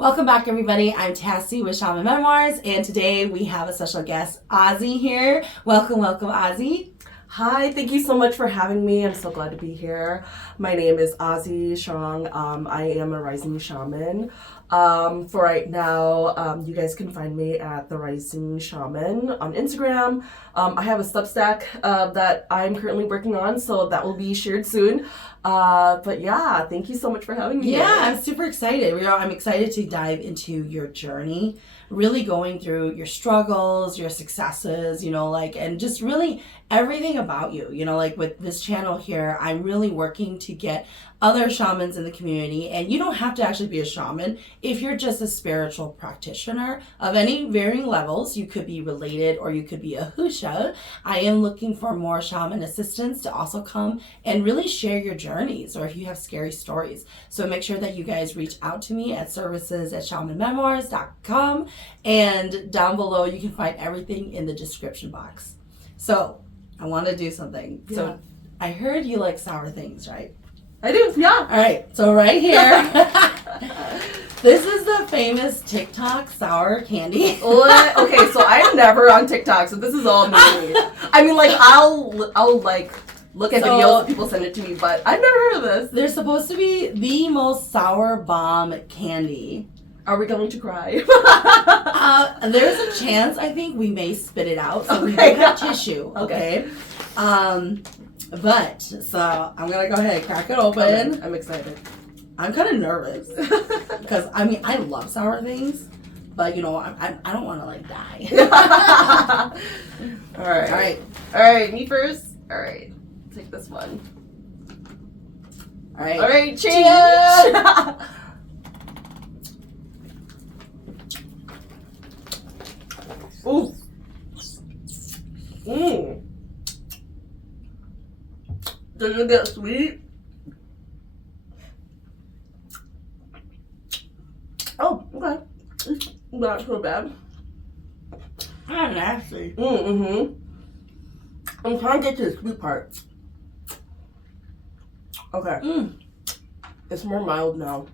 Welcome back, everybody. I'm Tassie with Shaman Memoirs, and today we have a special guest, Azzi, here. Welcome, Azzi. Hi, thank you so much for having me. I'm so glad to be here. My name is Azzi Yang. I am a rising shaman. For right now, you guys can find me at The Rising Shaman on Instagram. I have a Substack that I'm currently working on, so that will be shared soon. But yeah, thank you so much for having me. Yeah, I'm super excited. I'm excited to dive into your journey, really going through your struggles, your successes, and just really everything about you. With this channel here, I'm really working to get other shamans in the community, and you don't have to actually be a shaman. If you're just a spiritual practitioner of any varying levels, you could be related or you could be a husha. I am looking for more shaman assistants to also come and really share your journeys, or if you have scary stories. So make sure that you guys reach out to me at services@shamanmemoirs.com, and down below you can find everything in the description box. So I want to do something. Yeah. So I heard you like sour things, right? I do, yeah. All right, so right here, this is the famous TikTok sour candy. What? Okay, so I'm never on TikTok, so this is all new to me. I mean, I'll look at videos, people send it to me, but I've never heard of this. They're supposed to be the most sour bomb candy. Are we going to cry? There's a chance, I think, we may spit it out, so we do have tissue, okay? But, so, I'm going to go ahead and crack it open. Okay, I'm excited. I'm kind of nervous. Because, I love sour things. But, I don't want to, die. All right, me first. All right, take this one. All right. All right, cheers! Ooh. Mmm. Does it get sweet? Oh, okay. It's not so bad. Kind of nasty. Mm-hmm. I'm trying to get to the sweet part. Okay. It's more mild now.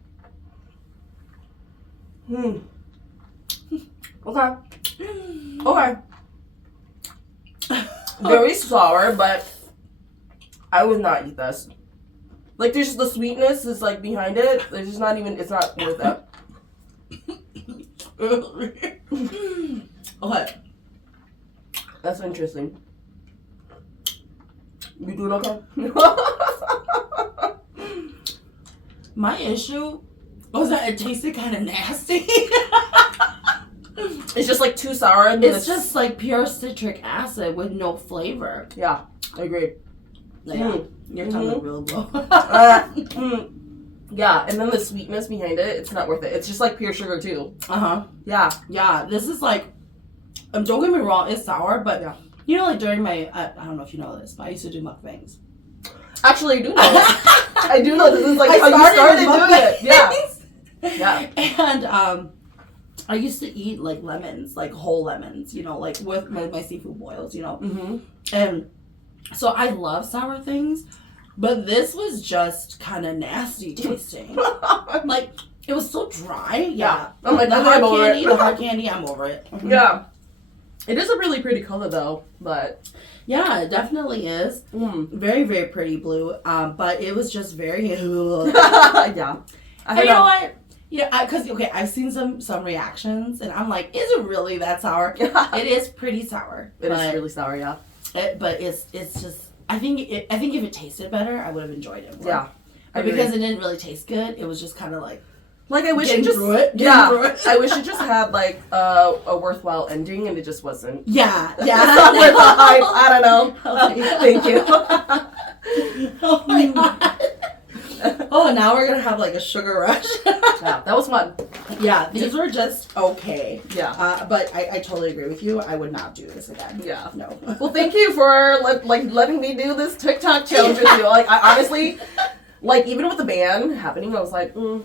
Okay. Okay. Very sour, but I would not eat this. There's just the sweetness is behind it. There's just not even, it's not worth it. Okay. That's interesting. You doing okay? My issue was that it tasted kind of nasty. It's just too sour. And it's just pure citric acid with no flavor. Yeah, I agree. Yeah, your tongue will really blow. Yeah, and then the sweetness behind it, it's not worth it. It's just pure sugar too. Yeah. Yeah, this is don't get me wrong, it's sour, but during my, I don't know if you know this, but I used to do mukbangs. Actually, I do know. I do know this is how you started doing it. Yeah. Yeah. And I used to eat lemons, whole lemons, with my seafood boils, And so I love sour things, but this was just kind of nasty tasting. It was so dry. Yeah. Oh my God, I'm over it. The hard candy, I'm over it. Mm-hmm. Yeah. It is a really pretty color though, but. Yeah, it definitely is. Very, very pretty blue. But it was just very. Yeah. And you know what? Because I've seen some reactions, and I'm like, is it really that sour? It is pretty sour. It is really sour, yeah. But it's just. I think if it tasted better, I would have enjoyed it more. Yeah. But because it didn't really taste good, it was just kind of I wish it just. Through it. I wish it just had a worthwhile ending, and it just wasn't. Yeah. It's not worth the hype. I don't know. Thank you. Oh my God. Oh, now we're gonna have a sugar rush. Yeah, that was fun. Yeah, these were just okay. Yeah. But I totally agree with you. I would not do this again. Yeah. No. Well, thank you for letting me do this TikTok challenge with you. I honestly, even with the ban happening, I was I don't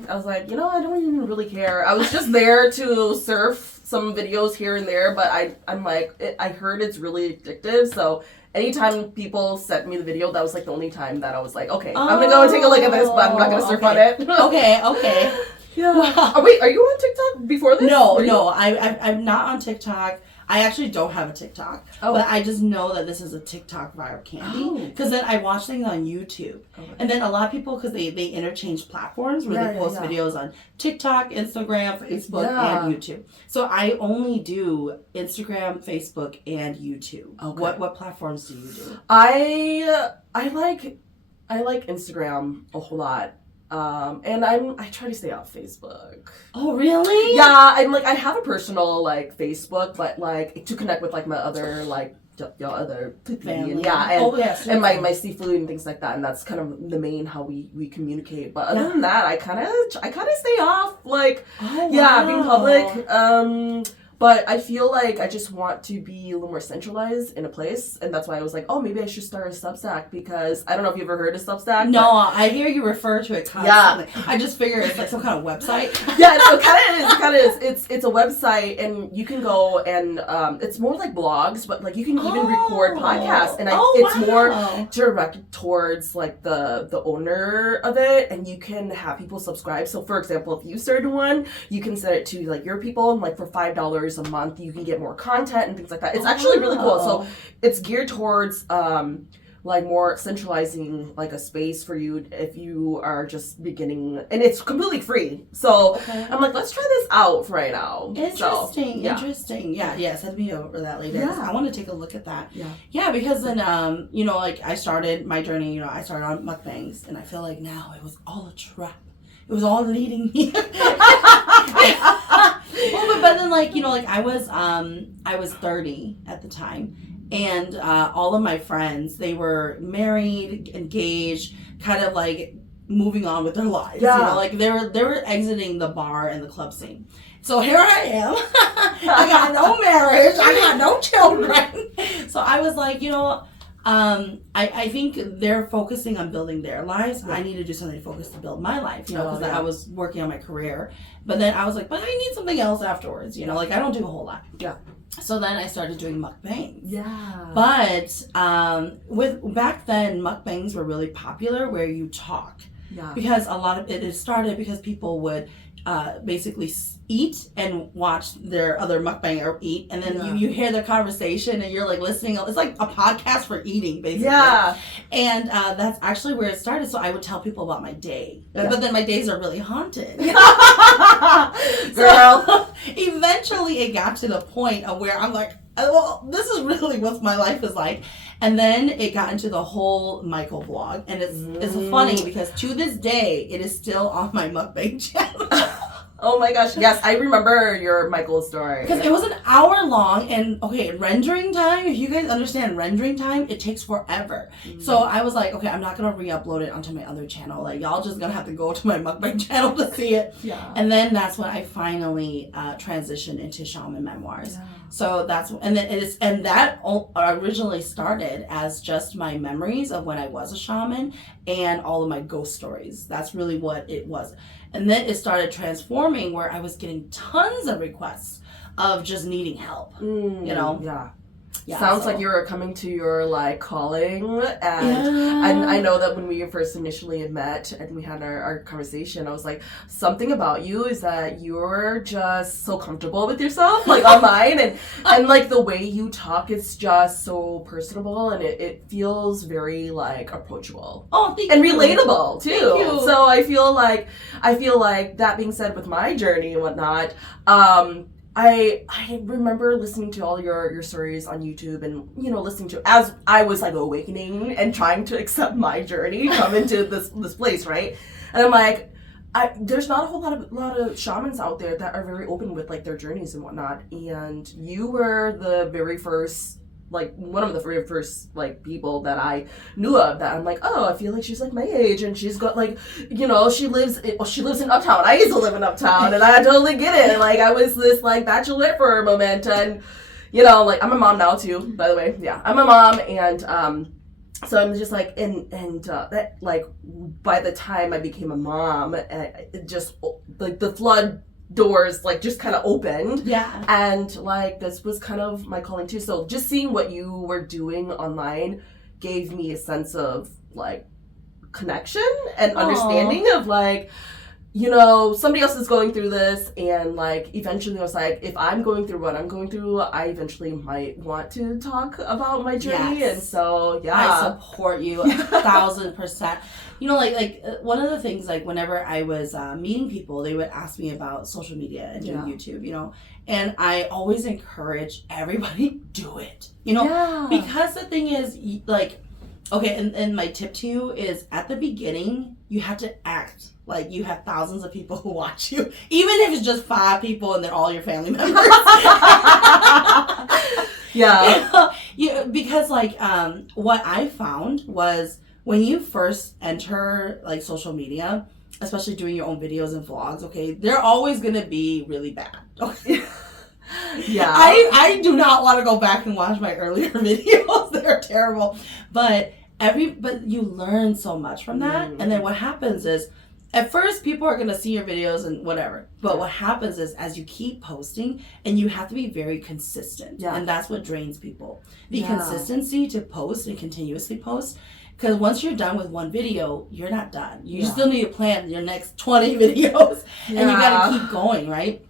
even really care. I was just there to surf some videos here and there, but I heard it's really addictive, so anytime people sent me the video, that was the only time that I was okay, I'm gonna go and take a look at this, but I'm not gonna surf on it. Okay. Yeah. Wow. Oh, wait, are you on TikTok before this? No, I'm not on TikTok. I actually don't have a TikTok, but I just know that this is a TikTok vibe candy. Because then I watch things on YouTube. And then a lot of people, because they interchange platforms where they post videos on TikTok, Instagram, Facebook, and YouTube. So I only do Instagram, Facebook, and YouTube. Okay. What platforms do you do? I like Instagram a whole lot. And I try to stay off Facebook. Oh, really? Yeah, I have a personal, like, Facebook, but, like, to connect with, like, my other, like, other family. And, and my seafood and things like that, and that's kind of the main how we communicate. But other than that, I kind of stay off, like, being public. But I feel like I just want to be a little more centralized in a place, and that's why I was like, oh, maybe I should start a Substack, because I don't know if you've ever heard of Substack. No, I hear you refer to it constantly. Yeah. I just figure it's like some kind of website. Yeah, no, it kind of is. It's a website, and you can go and it's more like blogs, but like you can even record podcasts, and it's more directed towards like the owner of it, and you can have people subscribe. So, for example, if you started one, you can send it to like your people, and like for $5 a month you can get more content and things like that. It's actually really cool. So it's geared towards like more centralizing like a space for you if you are just beginning, and it's completely free. So I'm like, let's try this out for right now. Interesting. Send me over that later. I want to take a look at that. Because then you know, like I started my journey, I started on mukbangs, and I feel like now it was all a trap. It was all leading me. Well, but then like, like I was 30 at the time, and all of my friends, they were married, engaged, kind of like moving on with their lives. Like they were exiting the bar and the club scene. So here I am. I got no marriage. I got no children. So I was like, I think they're focusing on building their lives. I need to do something focused to build my life, because I was working on my career. But then I was like, but I need something else afterwards, like I don't do a whole lot. Yeah. So then I started doing mukbangs. Yeah. But with back then, mukbangs were really popular where you talk. Yeah. Because a lot of it started because people would basically eat and watch their other mukbanger eat, and then you hear their conversation and you're like listening. It's like a podcast for eating, basically. Yeah. And that's actually where it started. So I would tell people about my day, but then my days are really haunted. Girl. So eventually it got to the point of where I'm like, well, this is really what my life is like. And then it got into the whole Michael vlog, and it's funny because to this day it is still on my mukbang channel. Oh my gosh, yes, I remember your Michael story. Because it was an hour long, and rendering time, if you guys understand rendering time, it takes forever. So I was like, okay, I'm not going to re-upload it onto my other channel. Like, y'all just going to have to go to my mukbang channel to see it. Yeah. And then that's when I finally transitioned into Shaman Memoirs. Yeah. So and that originally started as just my memories of when I was a shaman and all of my ghost stories. That's really what it was. And then it started transforming where I was getting tons of requests of just needing help, Yeah, sounds like you're coming to your like calling, and I know that when we first initially met and we had our conversation, I was like, something about you is that you're just so comfortable with yourself, like online, and like the way you talk, it's just so personable, and it feels very like approachable. Oh, thank and you. Relatable too. Thank you. So I feel like that being said, with my journey and whatnot, I remember listening to all your stories on YouTube, and listening to as I was like awakening and trying to accept my journey, come into this place, right? And I'm like, there's not a whole lot of shamans out there that are very open with like their journeys and whatnot. And you were the very first, like one of the very first like people that I knew of that I'm like, oh, I feel like she's like my age, and she's got like, she lives in Uptown. I used to live in Uptown, and I totally get it. Like I was this like bachelorette for a moment, and like I'm a mom now too, by the way. Yeah, I'm a mom, and so I'm just like, and that like by the time I became a mom, it just like the flood doors like just kind of opened. Yeah. And like this was kind of my calling too. So just seeing what you were doing online gave me a sense of like connection and understanding of like, somebody else is going through this, and like eventually I was like, if I'm going through what I'm going through, I eventually might want to talk about my journey. Yes. And so I support you 1,000%. Like one of the things, like whenever I was meeting people, they would ask me about social media and doing YouTube, and I always encourage everybody, do it, because the thing is, like, okay, and my tip to you is, at the beginning, you have to act like you have thousands of people who watch you, even if it's just 5 people and they're all your family members. Because like what I found was, when you first enter like social media, especially doing your own videos and vlogs, okay, they're always gonna be really bad. Okay? Yeah. I do not want to go back and watch my earlier videos. They're terrible. But you learn so much from that. Mm-hmm. And then what happens is, at first people are going to see your videos and whatever. But what happens is, as you keep posting, and you have to be very consistent. Yeah. And that's what drains people. The consistency to post and continuously post. Because once you're done with one video, you're not done. You still need to plan your next 20 videos. And you got to keep going, right?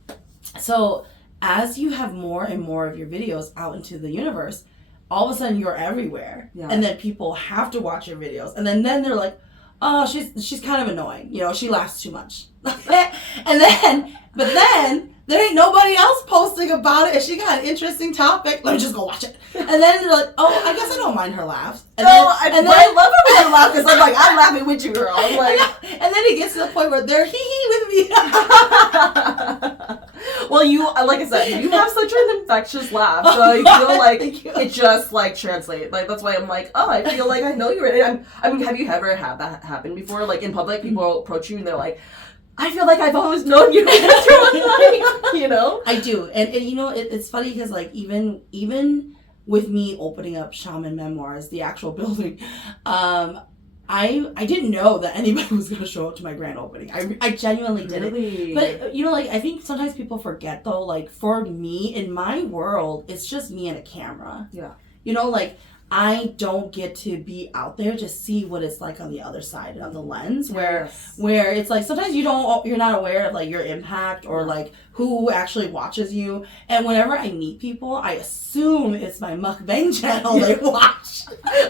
So as you have more and more of your videos out into the universe, all of a sudden you're everywhere. Yeah. And then people have to watch your videos. And then they're like, oh, she's kind of annoying. She laughs too much. But then there ain't nobody else posting about it. If she got an interesting topic, let me just go watch it. And then they're like, oh, I guess I don't mind her laughs. And then I love it when you laugh, because I'm like, I'm laughing with you, girl. I'm like, and then it gets to the point where they're hee-hee with me. Well, like I said, you have such an infectious laugh, so I feel like it just like translates. Like, that's why I'm like, oh, I feel like I know you already. I mean, have you ever had that happen before? Like, in public, people approach you and they're like, I feel like I've always known you. I do, and it's funny because, like, even with me opening up Shaman Memoirs, the actual building, I didn't know that anybody was going to show up to my grand opening. I genuinely didn't. Really? But, like, I think sometimes people forget, though, like, for me, in my world, it's just me and a camera. Yeah. Like, I don't get to be out there to see what it's like on the other side of the lens, where it's like, sometimes you're not aware of like your impact or like who actually watches you. And whenever I meet people, I assume it's my mukbang channel they watch.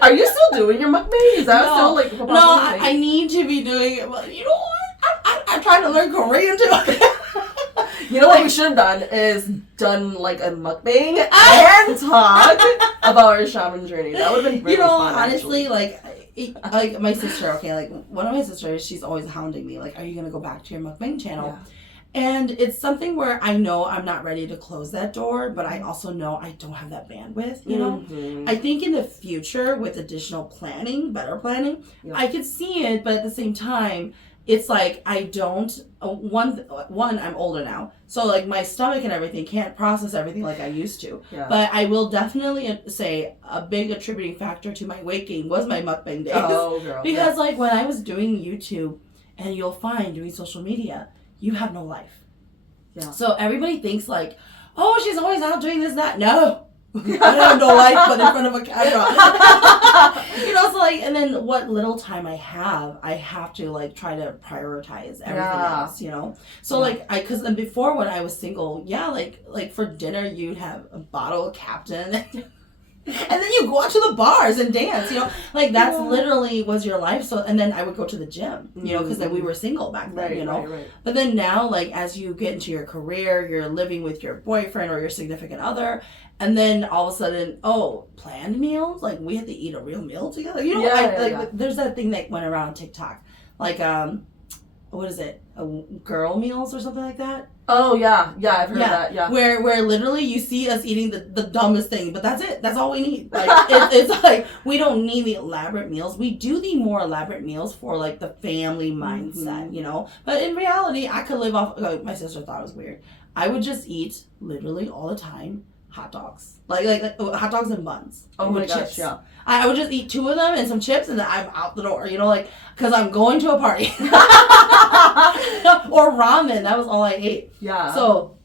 Are you still doing your mukbang? Is that still like no? I need to be doing it. Well, you know what? I'm trying to learn Korean too. You know what we should have done is done like a mukbang and talk about our shaman journey. That would have been really fun, honestly, like my sister, okay, like one of my sisters, she's always hounding me, like, are you going to go back to your mukbang channel? Yeah. And it's something where I know I'm not ready to close that door, but I also know I don't have that bandwidth, Mm-hmm. I think in the future, with additional planning, better planning, I could see it, but at the same time, it's like I don't, one, I'm older now, so like my stomach and everything can't process everything like I used to. Yeah. But I will definitely say a big attributing factor to my weight gain was my mukbang days. Oh, girl. Because like when I was doing YouTube, and you'll find doing social media, you have no life. Yeah. So everybody thinks like, oh, she's always out doing this, that. No. I have no life but in front of a camera. So like, and then what little time I have to like try to prioritize everything else, So like, cause then before when I was single, like for dinner you'd have a bottle of Captain and then you go out to the bars and dance, like that's literally was your life. So, and then I would go to the gym, because then we were single back then, Right. But then now, like, as you get into your career, you're living with your boyfriend or your significant other, and then all of a sudden, planned meals, like we had to eat a real meal together. There's that thing that went around on TikTok, like, what is it? Girl meals or something like that? Oh, yeah. Yeah, I've heard that, yeah. Where literally you see us eating the dumbest thing, but that's it. That's all we need. Like, it's like, we don't need the elaborate meals. We do the more elaborate meals for, like, the family mindset, But in reality, I could live off, my sister thought it was weird. I would just eat, literally all the time, hot dogs. Like hot dogs and buns. Oh my gosh, chips. Yeah. I would just eat 2 of them and some chips, and then I'm out the door, because I'm going to a party. Or ramen, that was all I ate. Yeah. So,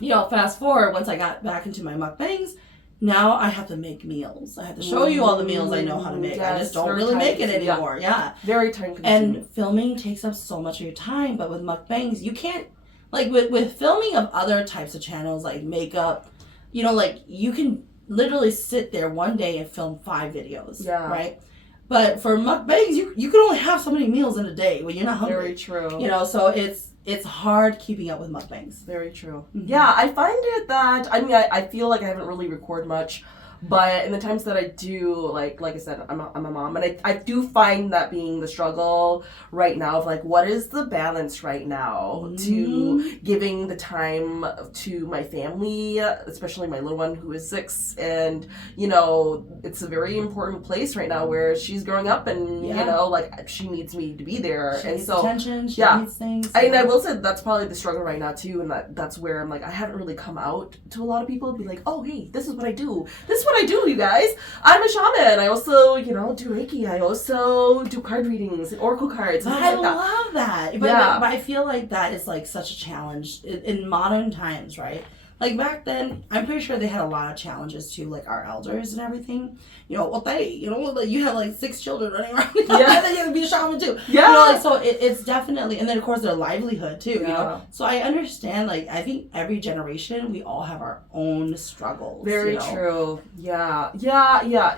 fast forward, once I got back into my mukbangs, now I have to make meals. I have to show you all the meals I know how to make. Yes, I just don't really make it anymore. Yeah. Very time consuming. And filming takes up so much of your time, but with mukbangs, you can't, like with filming of other types of channels, like makeup, you know, like you can literally sit there one day and film 5 videos. Yeah. Right? But for mukbangs, you can only have so many meals in a day when you're not hungry. Very true. You know, so it's hard keeping up with mukbangs. Very true. Mm-hmm. Yeah, I find it that, I mean, I feel like I haven't really recorded much, but in the times that I do, like I said, I'm a mom, and I do find that being the struggle right now of like, what is the balance right now to giving the time to my family, especially my little one who is 6, and, you know, it's a very important place right now where she's growing up, and, you know, like, she needs me to be there, she and needs so, attention, she needs things. And I will say that's probably the struggle right now, too, and that's where I'm like, I haven't really come out to a lot of people, be like, oh, hey, this is what I do, what I do, you guys. I'm a shaman. I also, you know, do Reiki. I also do card readings and oracle cards. And I love that. But I feel like that is like such a challenge in modern times, right? Like back then, I'm pretty sure they had a lot of challenges too, like our elders and everything. You know, you have like 6 children running around. Yeah. They have to be a shaman too. Yeah. You know, like, so it's definitely, and then of course their livelihood too, you know. So I understand, like, I think every generation, we all have our own struggles. Very true. Yeah.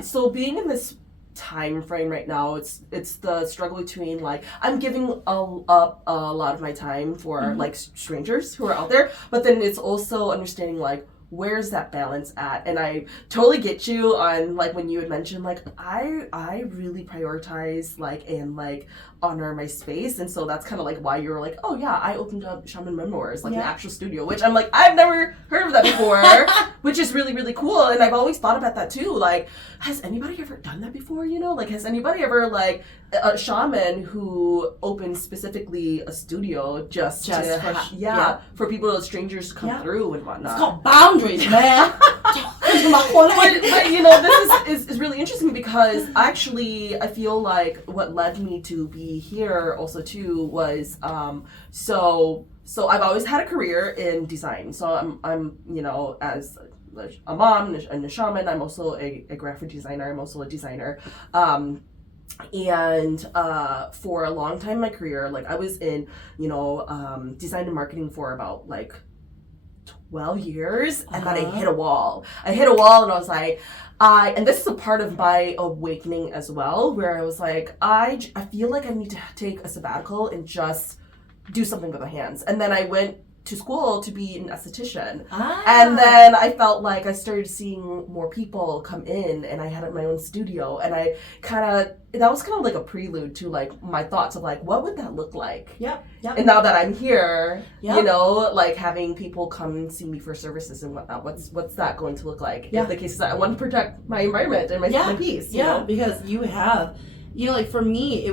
So being in this time frame right now, it's the struggle between like I'm giving up a lot of my time for like strangers who are out there, but then it's also understanding like where's that balance at. And I totally get you on like when you had mentioned like I really prioritize like and like honor my space, and so that's kind of like why you were like, oh yeah, I opened up Shaman Memoirs, like an actual studio, which I'm like, I've never heard of that before. Which is really, really cool, and I've always thought about that too, like, has anybody ever done that before, you know? Like, has anybody ever, like, a shaman who opened specifically a studio just for people, strangers to come through and whatnot. It's called boundaries, man. but you know, this is really interesting because actually I feel like what led me to be here also too was so I've always had a career in design. So I'm you know, as a mom and a shaman, I'm also a graphic designer. I'm also a designer. And for a long time in my career, like I was in, you know, design and marketing for about like 12 years, and then I hit a wall. And I was like, and this is a part of my awakening as well, where I was like, I feel like I need to take a sabbatical and just do something with my hands. And then I went to school to be an esthetician. And then I felt like I started seeing more people come in, and I had my own studio, and that was kind of like a prelude to like my thoughts of like, what would that look like? Yep. And now that I'm here, you know, like having people come and see me for services and whatnot, what's that going to look like? In the case that I want to protect my environment and my peace. You know? Because you have, you know, like for me,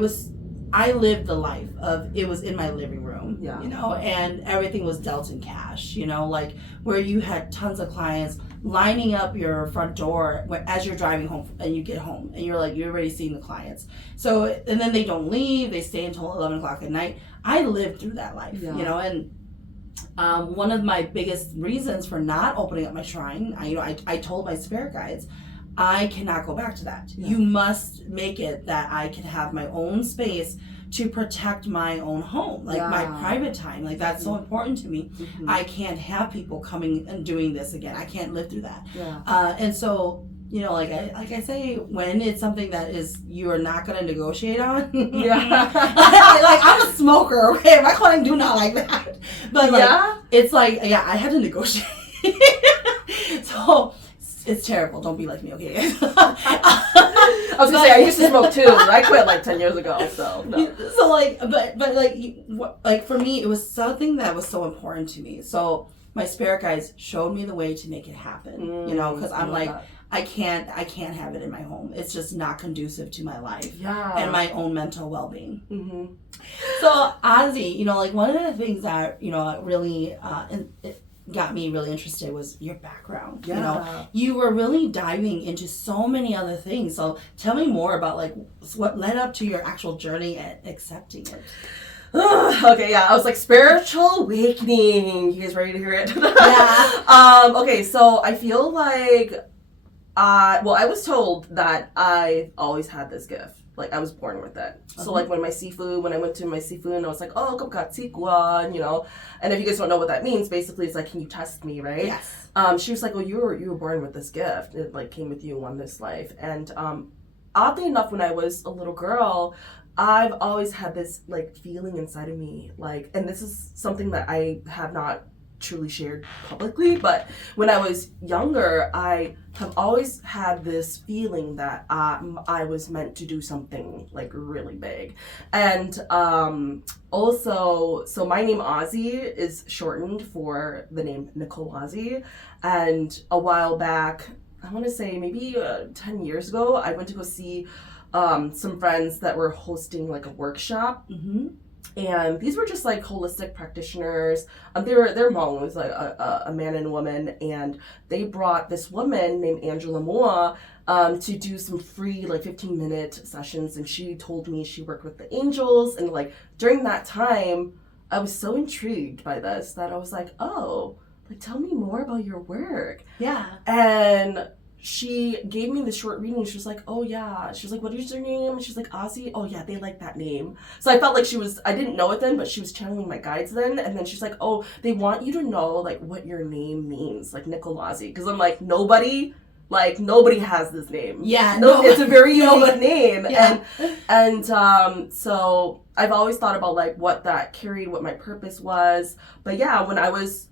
I lived the life of it was in my living room, you know, and everything was dealt in cash, you know, like where you had tons of clients lining up your front door as you're driving home, and you get home and you're already seeing the clients. So, and then they don't leave, they stay until 11 o'clock at night. I lived through that life, you know, and one of my biggest reasons for not opening up my shrine, I told my spirit guides, I cannot go back to that. You must make it that I can have my own space to protect my own home, like my private time. Like that's so important to me. I can't have people coming and doing this again. I can't live through that. And so, you know, like I say, when it's something that is you are not going to negotiate on. Like I'm a smoker. Okay, my client do not like that. But like it's like I had to negotiate. So. It's terrible. Don't be like me, okay? I was gonna say I used to smoke too. I quit like 10 years ago. So no. So like, but like for me, it was something that was so important to me. So my spirit guides showed me the way to make it happen. You know, because I'm like, I can't have it in my home. It's just not conducive to my life and my own mental well-being. So Azzi, you know, like one of the things that you know really got me really interested was your background. You know, you were really diving into so many other things. So tell me more about like what led up to your actual journey at accepting it. Okay, I was like, spiritual awakening. You guys ready to hear it? Okay, so I feel like Well, I was told that I always had this gift. Like, I was born with it. So, like, when I went to my seafood, and I was like, oh, kapkatsikwa, you know. And if you guys don't know what that means, basically, it's like, can you test me, right? Yes. She was like, well, you were born with this gift. It, like, came with you on this life. And oddly enough, when I was a little girl, I've always had this, like, feeling inside of me. Like, and this is something that I have not truly shared publicly, but when I was younger, I have always had this feeling that I was meant to do something like really big. And also, so my name Azzi is shortened for the name Nicole Azzi. And a while back, I want to say maybe 10 years ago, I went to go see some friends that were hosting like a workshop. And these were just like holistic practitioners. Their mom was like a man and a woman, and they brought this woman named Angela Moa to do some free like 15-minute sessions. And she told me she worked with the angels. And like during that time, I was so intrigued by this that I was like, oh, like tell me more about your work. Yeah. And she gave me the short reading. She was like, oh yeah. She was like, what is your name? She's like, Azzi. Oh yeah, they like that name. So I felt like I didn't know it then, but she was channeling my guides then. And then she's like, oh, they want you to know like what your name means, like Nicole Azzi. Because I'm like, nobody has this name. Yeah. No, it's a very unique name. Yeah. And so I've always thought about like what that carried, what my purpose was. But yeah, when I was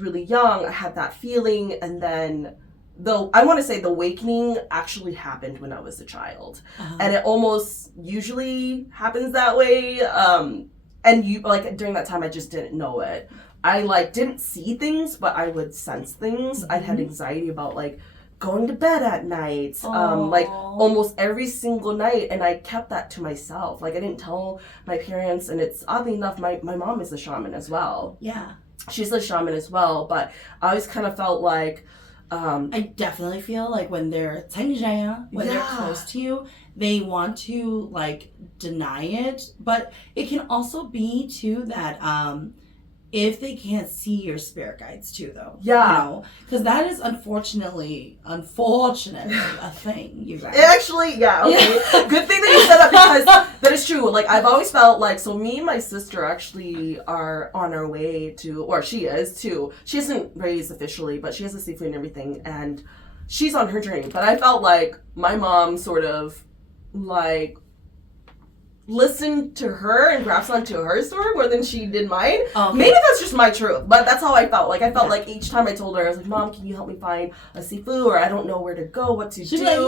really young, I had that feeling. And then though I want to say the awakening actually happened when I was a child. And it almost usually happens that way. And you like during that time I just didn't know it. I like didn't see things, but I would sense things. I had anxiety about like going to bed at night, like almost every single night, and I kept that to myself. Like I didn't tell my parents, and it's oddly enough, my mom is a shaman as well. Yeah. She's a shaman as well, but I always kind of felt like I definitely feel like when they're they're close to you, they want to like deny it, but it can also be too that if they can't see your spirit guides too, though. Yeah. You know, because that is unfortunately a thing, you guys. Actually, yeah, okay. Yeah. Good thing that you said that because that is true. Like, I've always felt like, so me and my sister actually are on our way to, or she is too. She isn't raised officially, but she has a seafood and everything, and she's on her journey. But I felt like my mom sort of, like, listened to her and grasped onto her story more than she did mine. Okay. Maybe that's just my truth, but that's how I felt. Like, I felt like each time I told her, I was like, Mom, can you help me find a seafood? Or I don't know where to go, what to do. She'd be like,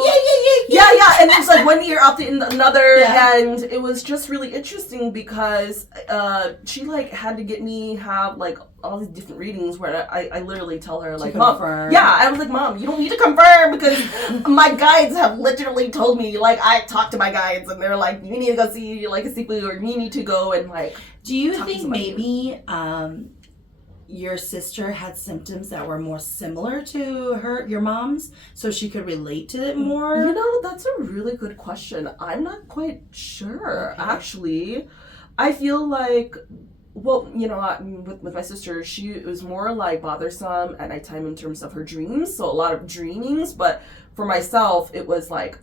yeah. And it was like one year after another, and it was just really interesting because she, like, had to get me have, like, all these different readings where I literally tell her, like, Mom, I was like, Mom, you don't need to confirm because my guides have literally told me, like, I talked to my guides and they're like, you need to go see, like, a seafood, or you need to go and, like, do you think maybe your sister had symptoms that were more similar to your mom's, so she could relate to it more? You know, that's a really good question. I'm not quite sure, actually. I feel like, well, you know, with my sister, it was more like bothersome at nighttime in terms of her dreams, so a lot of dreamings. But for myself, it was like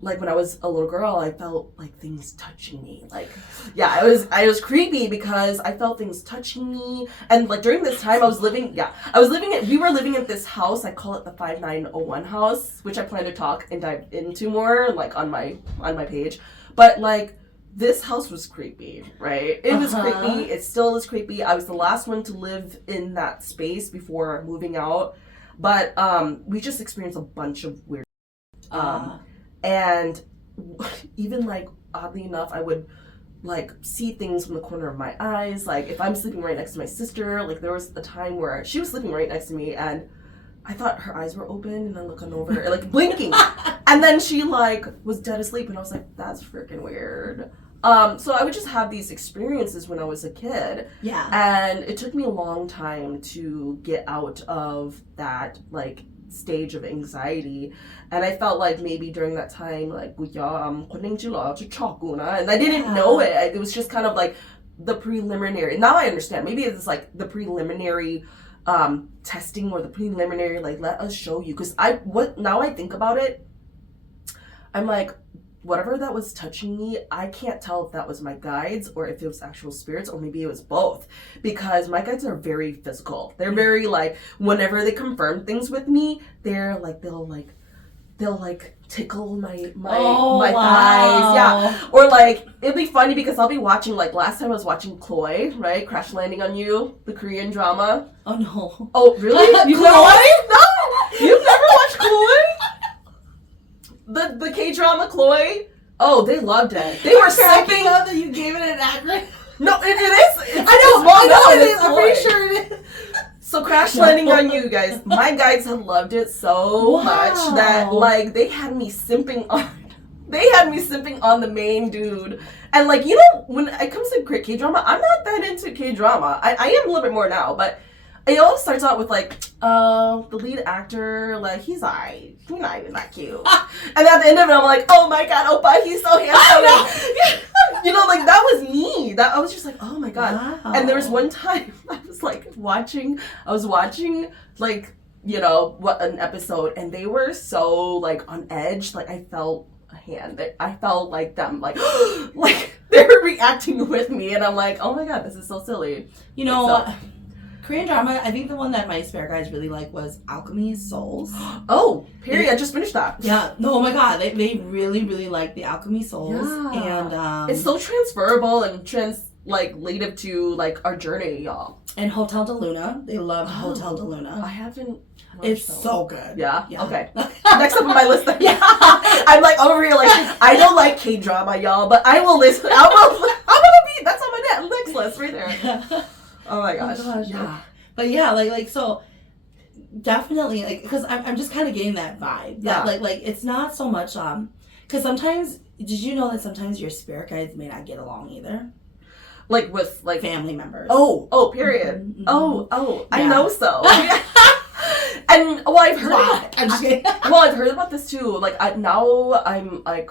when I was a little girl, I felt like things touching me. Like, yeah, it was creepy because I felt things touching me. And like during this time, we were living at this house. I call it the 5901 house, which I plan to talk and dive into more, like on my page. But like, this house was creepy, right? It was creepy. It still is creepy. I was the last one to live in that space before moving out. But we just experienced a bunch of weird and even like oddly enough, I would like see things from the corner of my eyes. Like if I'm sleeping right next to my sister, like there was a time where she was sleeping right next to me and I thought her eyes were open and then looking over, like blinking. And then she like was dead asleep and I was like, that's freaking weird. So I would just have these experiences when I was a kid. Yeah. And it took me a long time to get out of that like stage of anxiety. And I felt like maybe during that time, like, and I didn't know it. It was just kind of like the preliminary. Now I understand. Maybe it's like the preliminary testing or the preliminary, like, let us show you. Because now I think about it, I'm like, whatever that was touching me, I can't tell if that was my guides or if it was actual spirits, or maybe it was both. Because my guides are very physical. They're very, like, whenever they confirm things with me, they're like, they'll tickle my thighs. Yeah. Or, like, it'd be funny because I'll be watching, like, last time I was watching Chloe, right? Crash Landing on You, the Korean drama. Oh, no. Oh, really? You Chloe? No! You've never watched Chloe? The K-drama Chloe? Oh, they loved it. They were sipping. I that you gave it an accurate. No, it is. I know it is. I'm pretty sure it is. So Crash Landing on You, guys. My guides had loved it so much that, like, they had me simping on the main dude. And, like, you know, when it comes to K-drama, I'm not that into K-drama. I am a little bit more now, but it all starts out with, like, the lead actor, like, he's alright. He's not cute. And at the end of it, I'm like, oh my god, Oppa, he's so handsome. You know, like, that was me. I was just like, oh my god. Wow. And there was one time I was watching, like, you know, an episode, and they were so, like, on edge. Like, I felt a hand. I felt like them, like, like, they were reacting with me, and I'm like, oh my god, this is so silly. You know, Korean drama, I think the one that my spirit guides really like was Alchemy's Souls. Oh, period. I just finished that. Yeah. No, oh my god. They really, really like the Alchemy Souls. Yeah. And it's so transferable and translative to, like, our journey, y'all. And Hotel de Luna. They loved Hotel de Luna. I haven't. It's so good. Yeah? Okay. Next up on my list. Yeah. I'm like over here, like, I don't like K-drama, y'all, but I will listen. That's on my next list right there. Oh my gosh. Yeah. But yeah, like so definitely, like, because I'm just kind of getting that vibe. That, like it's not so much because sometimes, did you know that sometimes your spirit guides may not get along either? Like with, like, family members. Oh, period. Mm-hmm. Oh, yeah. I know so. And I've heard I'm just kidding. I've heard about this too. Like, I'm like,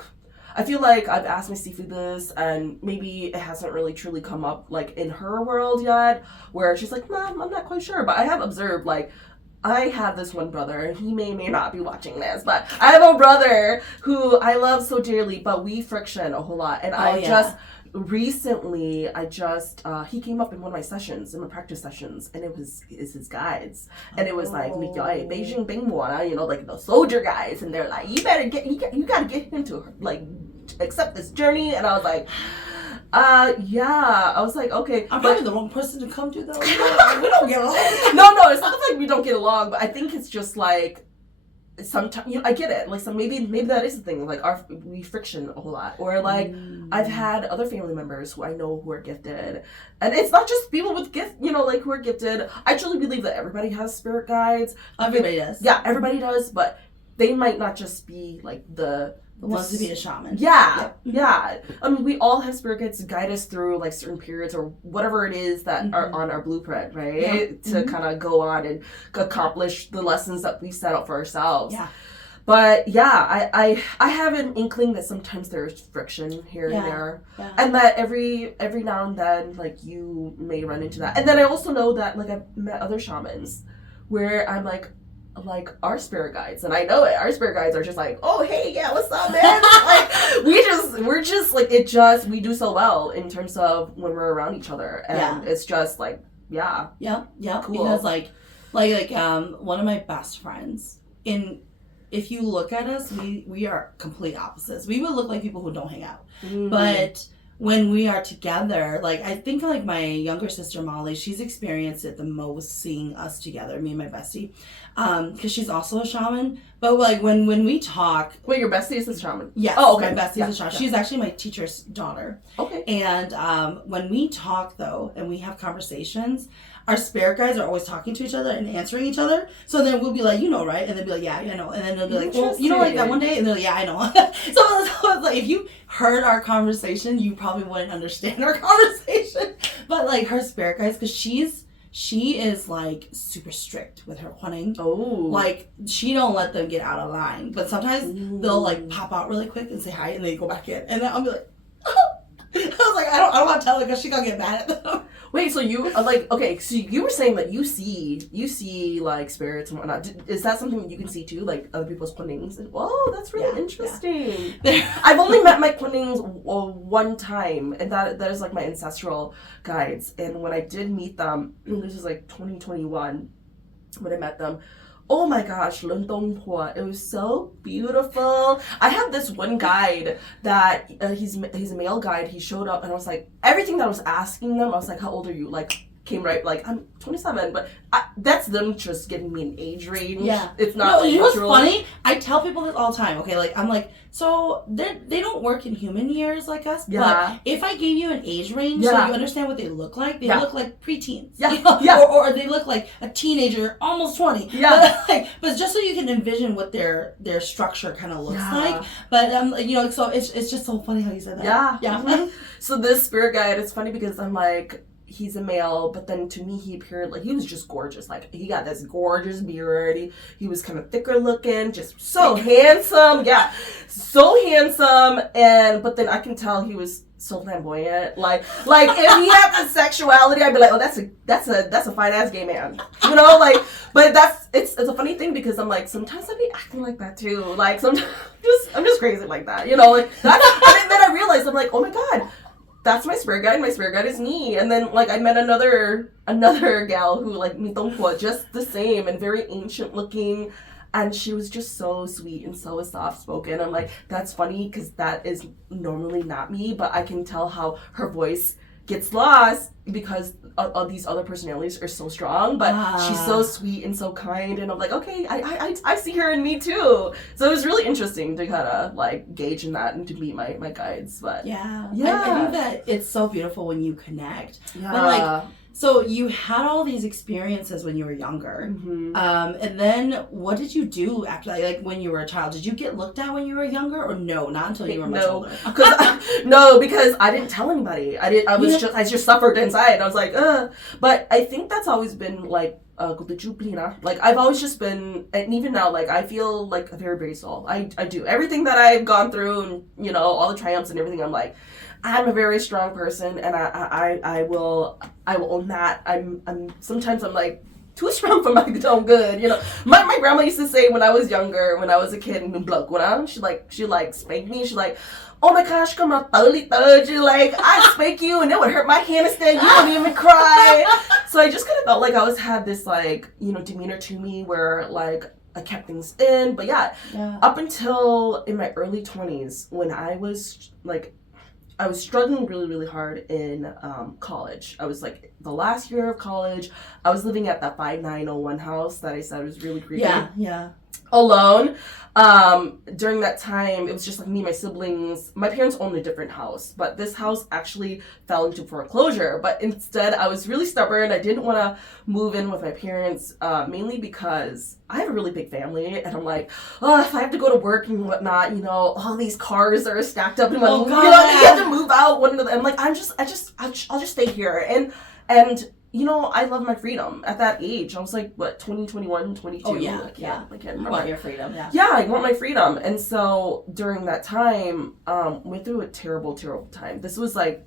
I feel like I've asked my Sifu this, and maybe it hasn't really truly come up, like, in her world yet, where she's like, nah, I'm not quite sure. But I have observed, like, I have this one brother, and he may not be watching this, but I have a brother who I love so dearly, but we friction a whole lot. And recently, he came up in one of my sessions, in my practice sessions, and it's his guides. And it was like, Beijing Bingwa, you know, like the soldier guys, and they're like, you gotta get him to, like, accept this journey. And I was like, yeah. I was like, okay. I'm probably the wrong person to come to, though. We don't get along. No, it's not like we don't get along, but I think it's just like, sometimes, you know, I get it. Like, so maybe that is the thing. Like, we friction a whole lot, or like I've had other family members who I know who are gifted, and it's not just people with gift, you know, like, who are gifted. I truly believe that everybody has spirit guides. Everybody does. Yeah, everybody does, but they might not just be like the wants to be a shaman. Yeah. I mean, we all have spirit guides to guide us through, like, certain periods or whatever it is that are on our blueprint, right? Yeah. To kind of go on and accomplish the lessons that we set out for ourselves. Yeah. But yeah, I have an inkling that sometimes there's friction here and there, and that every now and then, like, you may run into that. And then I also know that, like, I've met other shamans where I'm like our spirit guides, and I know it. Our spirit guides are just like, oh, hey, yeah, what's up, man? Like, we're just like, we do so well in terms of when we're around each other, and it's just like, yeah, cool. Because like one of my best friends, if you look at us, we are complete opposites. We would look like people who don't hang out, but when we are together, like, I think, like, my younger sister Molly, she's experienced it the most seeing us together, me and my bestie, because she's also a shaman. But, like, when we talk, wait, your bestie is a shaman? Yes. Oh, okay. My bestie is a shaman. She's actually my teacher's daughter. Okay. And when we talk, though, and we have conversations, our spirit guides are always talking to each other and answering each other. So then we'll be like, you know, right? And they'll be like, yeah, I know. And then they'll be like, well, you know, like that one day? And they're like, yeah, I know. so it's like, if you heard our conversation, you probably wouldn't understand our conversation. But, like, her spirit guides, because she is, like, super strict with her hunting. Oh. Like, she don't let them get out of line. But sometimes they'll, like, pop out really quick and say hi, and they go back in. And then I'll be like, oh. I was like, I don't want to tell her because she's going to get mad at them. Wait, so you like okay? So you were saying that you see like spirits and whatnot. Is that something that you can see too, like other people's kunings? Oh, that's really interesting. Yeah. I've only met my kunings one time, and that is like my ancestral guides. And when I did meet them, this was like 2021 when I met them. Oh my gosh, Lun Dong Po. It was so beautiful. I have this one guide that he's a male guide. He showed up and I was like, everything that I was asking them, I was like, how old are you? Like, came right, like, I'm 27, but that's them just giving me an age range. Yeah. It's not you know what's natural. funny? I tell people this all the time, okay? Like, I'm like, so they don't work in human years like us, but if I gave you an age range so you understand what they look like, they look like preteens. Yeah. You know? Yeah. Or they look like a teenager, almost 20. Yeah. But just so you can envision what their structure kind of looks like. But, you know, so it's just so funny how you said that. Yeah. Yeah. Mm-hmm. So this spirit guide, it's funny because I'm like, he's a male, but then to me he appeared like he was just gorgeous. Like he got this gorgeous beard. He was kind of thicker looking, just so handsome. Yeah, so handsome. And but then I can tell he was so flamboyant. Like if he had the sexuality, I'd be like, oh, that's a fine ass gay man. You know, like. But it's a funny thing because I'm like sometimes I'd be acting like that too. Like sometimes I'm just crazy like that. You know, like that. And then I realized I'm like, oh my god. That's my spirit guide. My spirit guide is me. And then, like, I met another gal who, like, mitongpo, just the same and very ancient looking. And she was just so sweet and so soft spoken. I'm like, that's funny because that is normally not me, but I can tell how her voice gets lost because all these other personalities are so strong, but she's so sweet and so kind, and I'm like, okay, I see her in me too. So it was really interesting to kind of like gauge in that and to meet my guides. But I think that it's so beautiful when you connect. Yeah. But like, so you had all these experiences when you were younger, and then what did you do after that? Like when you were a child, did you get looked at when you were younger, or no, not until you were much older? Because I didn't tell anybody. I just suffered inside. I was like, ugh. But I think that's always been like. Like I've always just been, and even now, like I feel like a very brave soul. I do everything that I've gone through, and you know all the triumphs and everything. I'm like, I'm a very strong person, and I will own that. I'm sometimes I'm like too strong for my own good. You know, my grandma used to say when I was younger, when I was a kid, she like spanked me. She's like, oh my gosh, come on, you like I spank you and it would hurt my hand instead. You don't even cry. So I just kind of felt like I always had this like, you know, demeanor to me where like I kept things in. But yeah, up until in my early 20s when I was struggling really, really hard in college. I was like the last year of college. I was living at that 5901 house that I said was really creepy. Yeah. Alone. During that time, it was just like me, my siblings. My parents owned a different house, but this house actually fell into foreclosure. But instead, I was really stubborn. I didn't want to move in with my parents, mainly because I have a really big family, and I'm like, oh, if I have to go to work and whatnot, you know, all these cars are stacked up in my, you have to move out. One of them, I'm like, I'll just stay here, and. You know, I love my freedom. At that age, I was like, what, 20, 21, 22? Oh, yeah. I can't remember. You want your freedom, yeah. Yeah, I want my freedom. And so during that time, went through a terrible, terrible time. This was like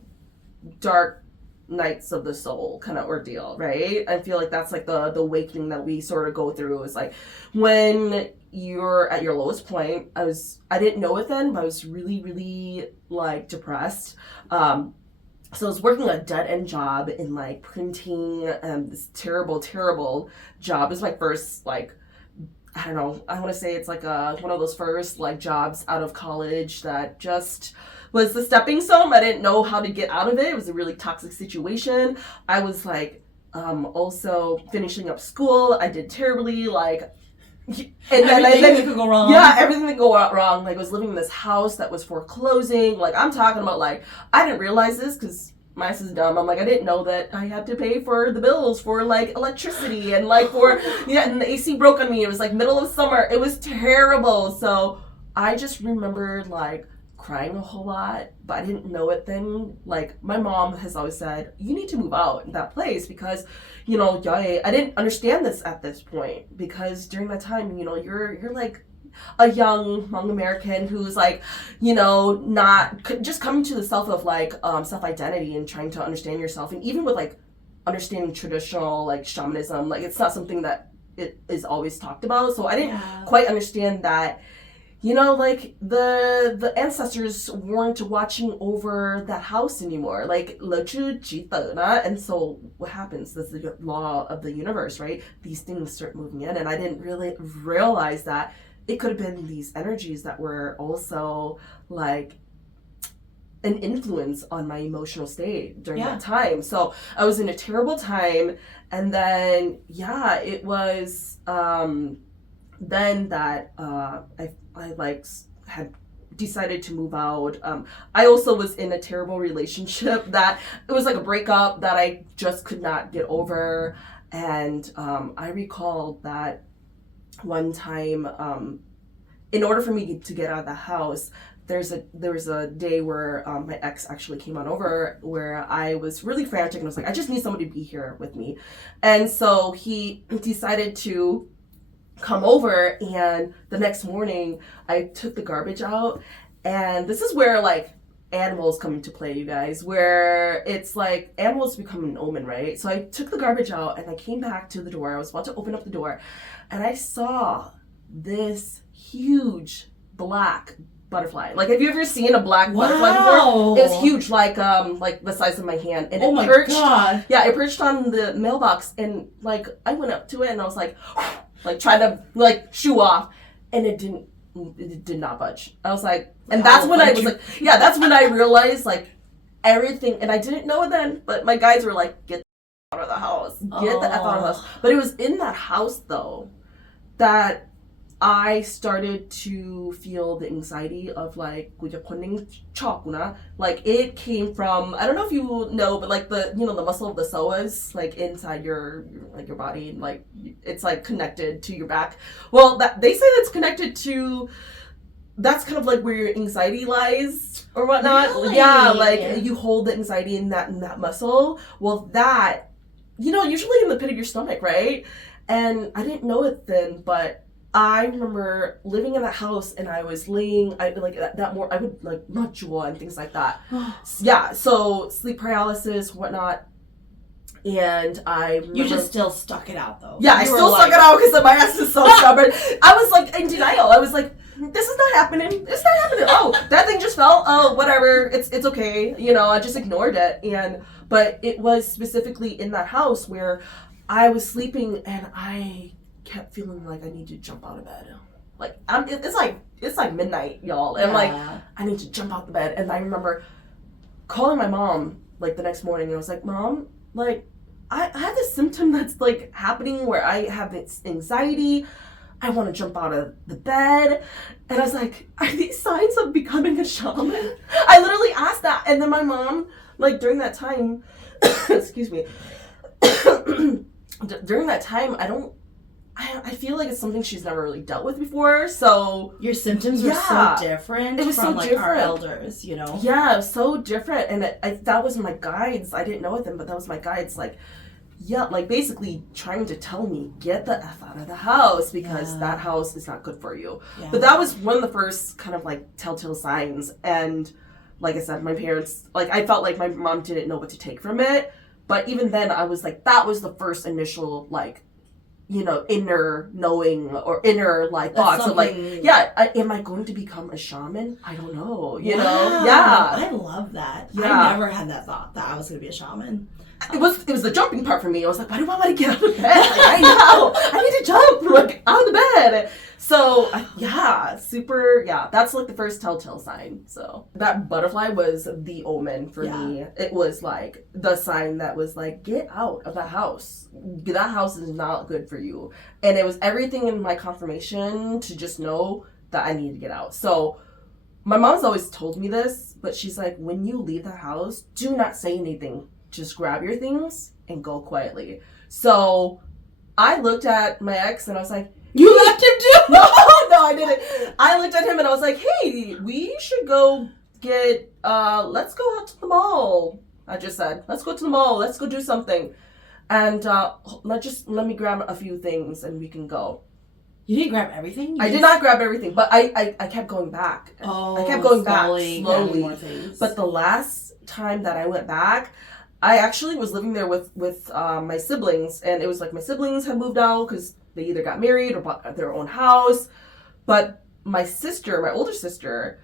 dark nights of the soul kind of ordeal, right? I feel like that's like the awakening that we sort of go through is like when you're at your lowest point. I didn't know it then, but I was really, really like depressed. So I was working a dead-end job in, like, printing, this terrible, terrible job. It was my first, like, I don't know, I want to say it's, like, one of those first, like, jobs out of college that just was the stepping stone. I didn't know how to get out of it. It was a really toxic situation. I was, like, also finishing up school. I did terribly, like... Everything that could go wrong. Yeah, everything that could go wrong. Like, I was living in this house that was foreclosing. Like, I'm talking about, like, I didn't realize this because my ass is dumb. I'm like, I didn't know that I had to pay for the bills for, like, electricity and, like, and the AC broke on me. It was, like, middle of summer. It was terrible. So I just remember, like, crying a whole lot, but I didn't know it then. Like, my mom has always said, you need to move out in that place because, you know, I didn't understand this at this point because during that time, you know, you're like a young Hmong American who's like, you know, not just coming to the self of like self-identity and trying to understand yourself. And even with like understanding traditional like shamanism. Like it's not something that it is always talked about. So I didn't quite understand that, you know, like the ancestors weren't watching over that house anymore. Like and so what happens? That's the law of the universe, right? These things start moving in, and I didn't really realize that it could have been these energies that were also like an influence on my emotional state during that time. So I was in a terrible time, and then it was then that I like had decided to move out. I also was in a terrible relationship that it was like a breakup that I just could not get over, and I recall that one time, in order for me to get out of the house, there was a day where my ex actually came on over, where I was really frantic and was like, I just need somebody to be here with me. And so he decided to come over, and the next morning I took the garbage out, and this is where like animals come into play, you guys, where it's like animals become an omen, right? So I took the garbage out and I came back to the door. I was about to open up the door, and I saw this huge black butterfly. Like, have you ever seen a black butterfly before? It was huge, like the size of my hand. And it perched, God. Yeah, it perched on the mailbox, and like I went up to it and I was like trying to like shoo off, and it did not budge. I was like, and that's when I was like, that's when I realized like everything, and I didn't know it then, but my guides were like, get the F out of the house. Get the F out of the house. But it was in that house though that I started to feel the anxiety of like, like it came from, I don't know if you know, but like the muscle of the psoas, like inside your body, and like it's like connected to your back. Well, that they say that's connected to, that's kind of like where your anxiety lies or whatnot. Really? Yeah, like you hold the anxiety in that muscle. Well, that, usually in the pit of your stomach, right? And I didn't know it then, but I remember living in that house, and I was laying, I would like majua and things like that. Yeah, so sleep paralysis, whatnot. And I remember, you just still stuck it out though. Yeah, I still stuck it out because my ass is so stubborn. I was like in denial. I was like, this is not happening. It's not happening. Oh, that thing just fell. Oh, whatever. It's okay. I just ignored it. But it was specifically in that house where I was sleeping, and I kept feeling like I need to jump out of bed. Like it's like midnight, y'all, and like I need to jump out the bed. And I remember calling my mom like the next morning, and I was like, Mom, like I have this symptom that's like happening where I have this anxiety. I want to jump out of the bed. And I was like, are these signs of becoming a shaman? I literally asked that, and then my mom, like during that time, excuse me, during that time, I feel like it's something she's never really dealt with before. So your symptoms were so different. It was from so like different. Our elders, Yeah, so different. And that was my guides. I didn't know it then, but that was my guides. Like, like basically trying to tell me, get the F out of the house, because that house is not good for you. Yeah. But that was one of the first kind of like telltale signs. And like I said, my parents, like I felt like my mom didn't know what to take from it. But even then, I was like, that was the first initial like, inner knowing or inner like thoughts of like, am I going to become a shaman? I don't know, I love that. I never had that thought that I was going to be a shaman. It was the jumping part for me. I was like, why do I want to get out of bed? Like, I know, I need to jump like out of the bed. So that's like the first telltale sign. So that butterfly was the omen for me. It was like the sign that was like, get out of that house. That house is not good for you. And it was everything in my confirmation to just know that I needed to get out. So my mom's always told me this, but she's like, when you leave the house, do not say anything. Just grab your things and go quietly. So I looked at my ex and I was like, you left him too? No, I didn't. I looked at him and I was like, hey, we should go get, let's go out to the mall. I just said, let's go to the mall. Let's go do something. And let me grab a few things and we can go. You didn't grab everything? I did not grab everything, but I kept going back. I kept going back slowly. More things. But the last time that I went back, I actually was living there with my siblings, and it was like my siblings had moved out because they either got married or bought their own house. But my sister, my older sister,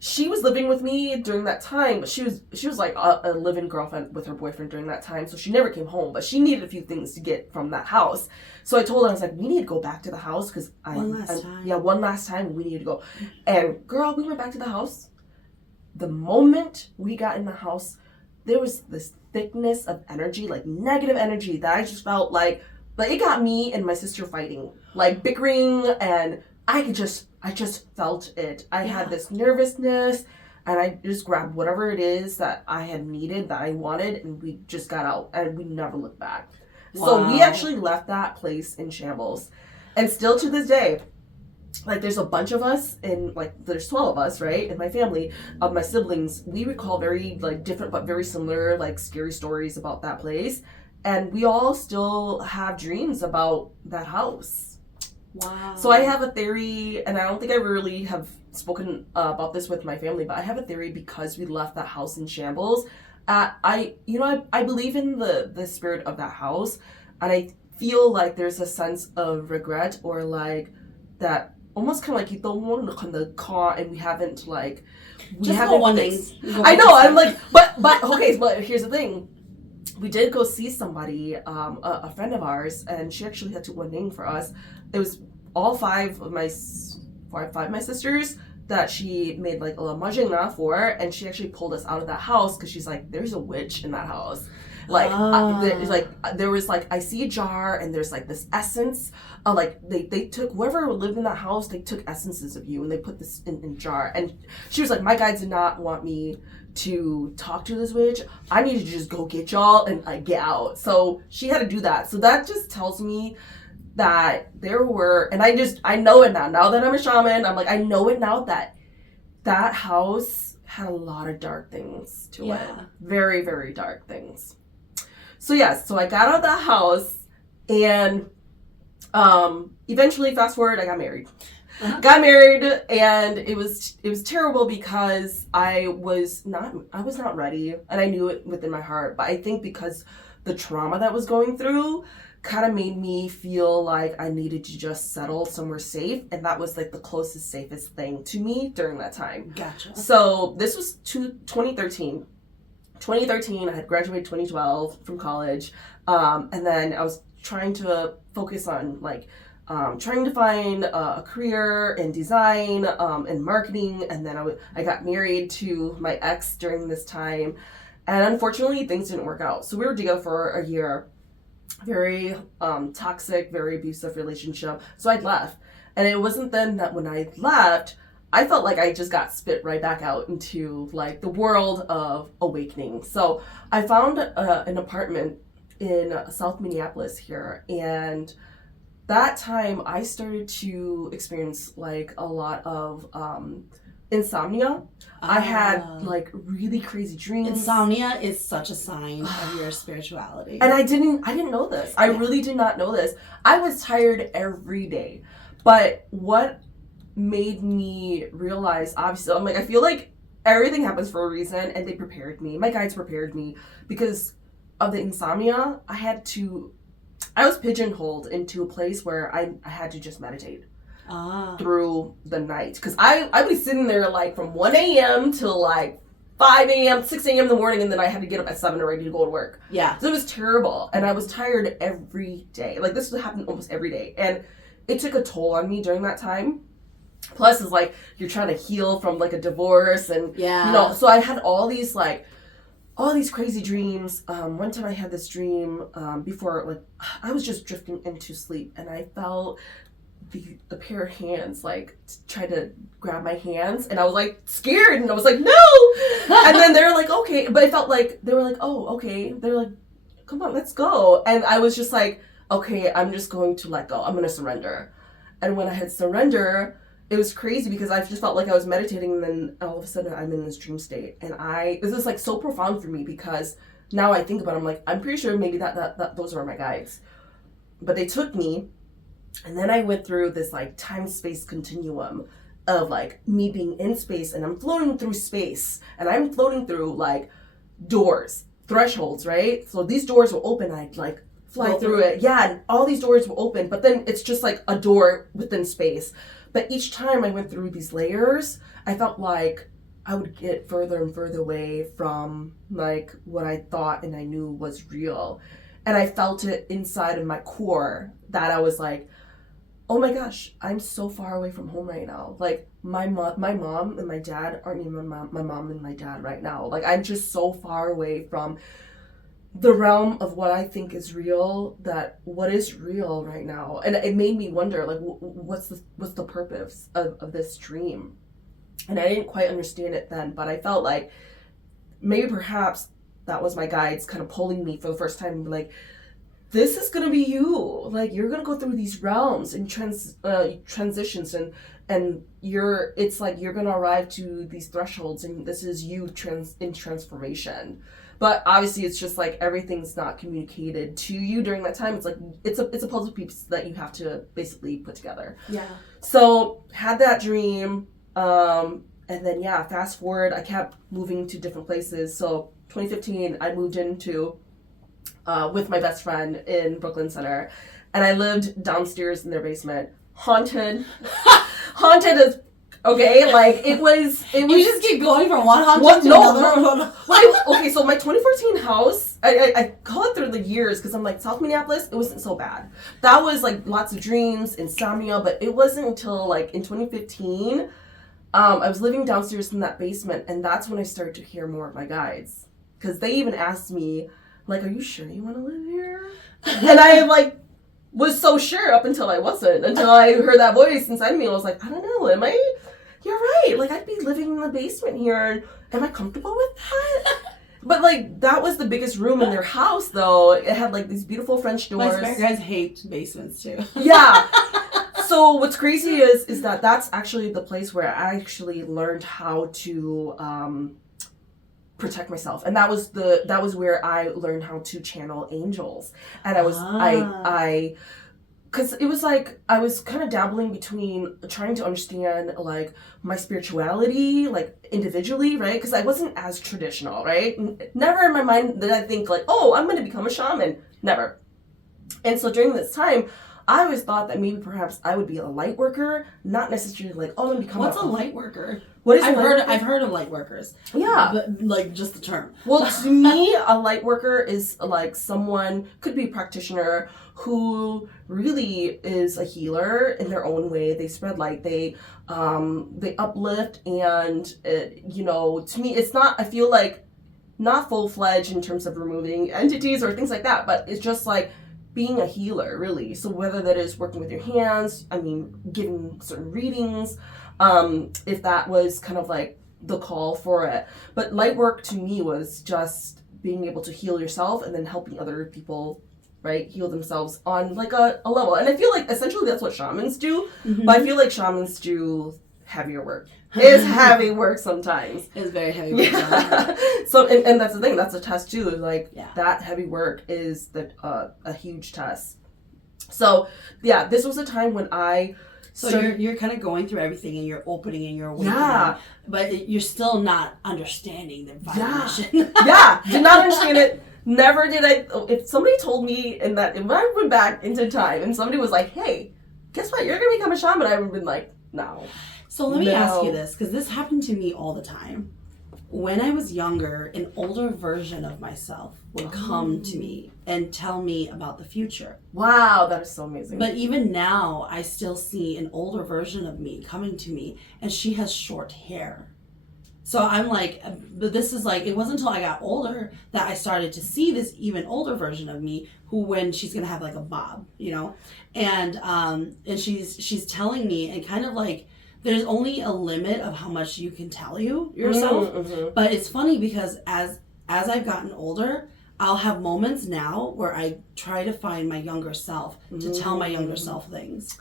she was living with me during that time, but she was like a live-in girlfriend with her boyfriend during that time, so she never came home, but she needed a few things to get from that house. So I told her, I was like, we need to go back to the house because one last time we need to go. And girl, we went back to the house. The moment we got in the house, there was this thickness of energy, like negative energy, that I just felt like it got me and my sister fighting, like bickering, and I just felt it. I had this nervousness, and I just grabbed whatever it is that I had needed, that I wanted, and we just got out, and we never looked back. Wow. So we actually left that place in shambles. And still to this day, like, there's a bunch of us, and like there's 12 of us, right, in my family, of my siblings. We recall very like different but very similar like scary stories about that place, and we all still have dreams about that house. Wow. So I have a theory, and I don't think I really have spoken about this with my family, but I have a theory because we left that house in shambles. I believe in the spirit of that house, and I feel like there's a sense of regret, or like that almost kind of like you don't want to kind of call, and we haven't like we just haven't one fixed. I know. I'm like, but okay. But here's the thing. We did go see somebody, a friend of ours, and she actually had to one name for us. It was all five of my sisters that she made like a lamajina for, and she actually pulled us out of that house because she's like, there's a witch in that house. Like, there was like, I see a jar, and there's like this essence. Like they took, whoever lived in that house, they took essences of you, and they put this in a jar. And she was like, my guides did not want me to talk to this witch. I need to just go get y'all and like get out. So she had to do that. So that just tells me that there were, and I know it now that I'm a shaman, I'm like, I know it now that house had a lot of dark things to it. Very, very dark things. So yes, so I got out of that house, and eventually, fast forward, I got married. Got married, and it was terrible because I was not ready, and I knew it within my heart. But I think because the trauma that was going through kind of made me feel like I needed to just settle somewhere safe, and that was like the closest, safest thing to me during that time. Gotcha. So this was 2013. 2013, I had graduated 2012 from college, and then I was trying to focus on like trying to find a career in design and marketing, and then I got married to my ex during this time, and unfortunately things didn't work out. So we were together for a year, very toxic, very abusive relationship. So I'd left, and it wasn't then that when I left, I felt like I just got spit right back out into like the world of awakening. So I found an apartment in South Minneapolis here, and that time I started to experience like a lot of insomnia. I had like really crazy dreams. Insomnia is such a sign of your spirituality. And I didn't know this. I really did not know this. I was tired every day. But what made me realize, obviously, I'm like, I feel like everything happens for a reason, and they prepared me. My guides prepared me because of the insomnia. I was pigeonholed into a place where I had to just meditate through the night. Because I would be sitting there like from 1 a.m. till like 5 a.m., 6 a.m. in the morning, and then I had to get up at 7 ready to go to work. Yeah. So it was terrible. And I was tired every day. Like, this would happen almost every day. And it took a toll on me during that time. Plus, it's like you're trying to heal from like a divorce, and so I had all these crazy dreams. One time I had this dream before, like, I was just drifting into sleep, and I felt a pair of hands like try to grab my hands, and I was like scared, and I was like, no. And then they were like, okay, but I felt like they were like, oh, okay. They're like, come on, let's go. And I was just like, okay, I'm just going to let go. I'm going to surrender. And when I had surrender, it was crazy because I just felt like I was meditating, and then all of a sudden I'm in this dream state. And this is like so profound for me because now I think about it, I'm like, I'm pretty sure maybe that those are my guides. But they took me, and then I went through this like time-space continuum of like me being in space, and I'm floating through space, and I'm floating through like doors. thresholds, right? So these doors will open, I'd like fly through it. Yeah, and all these doors will open, but then it's just like a door within space. But each time I went through these layers, I felt like I would get further and further away from like what I thought and I knew was real. And I felt it inside of my core that I was like, oh my gosh, I'm so far away from home right now. Like my mom and my dad aren't even my mom and my dad right now. Like I'm just so far away from the realm of what I think is real, that what is real right now. And it made me wonder, like, what's the purpose of this dream? And I didn't quite understand it then, but I felt like maybe perhaps that was my guides kind of pulling me for the first time, like, this is gonna be you. Like, you're gonna go through these realms and transitions, and it's like you're gonna arrive to these thresholds, and this is you in transformation. But obviously, it's just like everything's not communicated to you during that time. It's like it's a puzzle piece that you have to basically put together. Yeah. So had that dream, and then fast forward, I kept moving to different places. So 2015, I moved into with my best friend in Brooklyn Center, and I lived downstairs in their basement, haunted as. Okay, like it was. You just keep going from one haunted to another. No. Okay, so my 2014 house, I call it through the years because I'm like, South Minneapolis, it wasn't so bad. That was like lots of dreams, insomnia, but it wasn't until like in 2015, I was living downstairs in that basement, and that's when I started to hear more of my guides, because they even asked me, like, are you sure you want to live here? And I like was so sure up until I wasn't, until I heard that voice inside me. I was like, I don't know, you're right. Like, I'd be living in the basement here. Am I comfortable with that? But, like, that was the biggest room in their house, though. It had, like, these beautiful French doors. My guys hate basements, too. Yeah. So what's crazy is that that's actually the place where I actually learned how to protect myself. And that was where I learned how to channel angels. And I because it was like I was kind of dabbling between trying to understand like my spirituality, like individually, right? Because I wasn't as traditional, right? Never in my mind did I think like, oh, I'm going to become a shaman. Never. And so during this time, I always thought that maybe perhaps I would be a light worker, not necessarily like, oh, I'm going to become What's a light worker? What is I've heard of light workers. Yeah. But, like, just the term. Well, to me, a light worker is like someone, could be a practitioner, who really is a healer in their own way. They spread light, they uplift, and to me, it's not, I feel like, not full-fledged in terms of removing entities or things like that, but it's just like being a healer, really. So whether that is working with your hands, giving certain readings, if that was kind of like the call for it. But light work to me was just being able to heal yourself and then helping other people, right, heal themselves on like a level. And I feel like essentially that's what shamans do, but I feel like shamans do heavier work. It's heavy work sometimes. It's very heavy work. Yeah. So, and that's the thing, that's a test too, like that heavy work is a huge test. So, yeah, this was a time when So you're kind of going through everything, and you're opening and you're awakening, but you're still not understanding the vibration. Yeah, did not understand it. Never did I. If somebody told me if I went back into time and somebody was like, hey, guess what, you're going to become a shaman, I would have been like, no. So let me ask you this, because this happened to me all the time. When I was younger, an older version of myself would come to me and tell me about the future. Wow, that is so amazing. But even now, I still see an older version of me coming to me, and she has short hair. So I'm like, but this is like, it wasn't until I got older that I started to see this even older version of me, when she's gonna have like a bob, and she's telling me, and kind of like, there's only a limit of how much you can tell yourself. But it's funny because as I've gotten older, I'll have moments now where I try to find my younger self to tell my younger self things.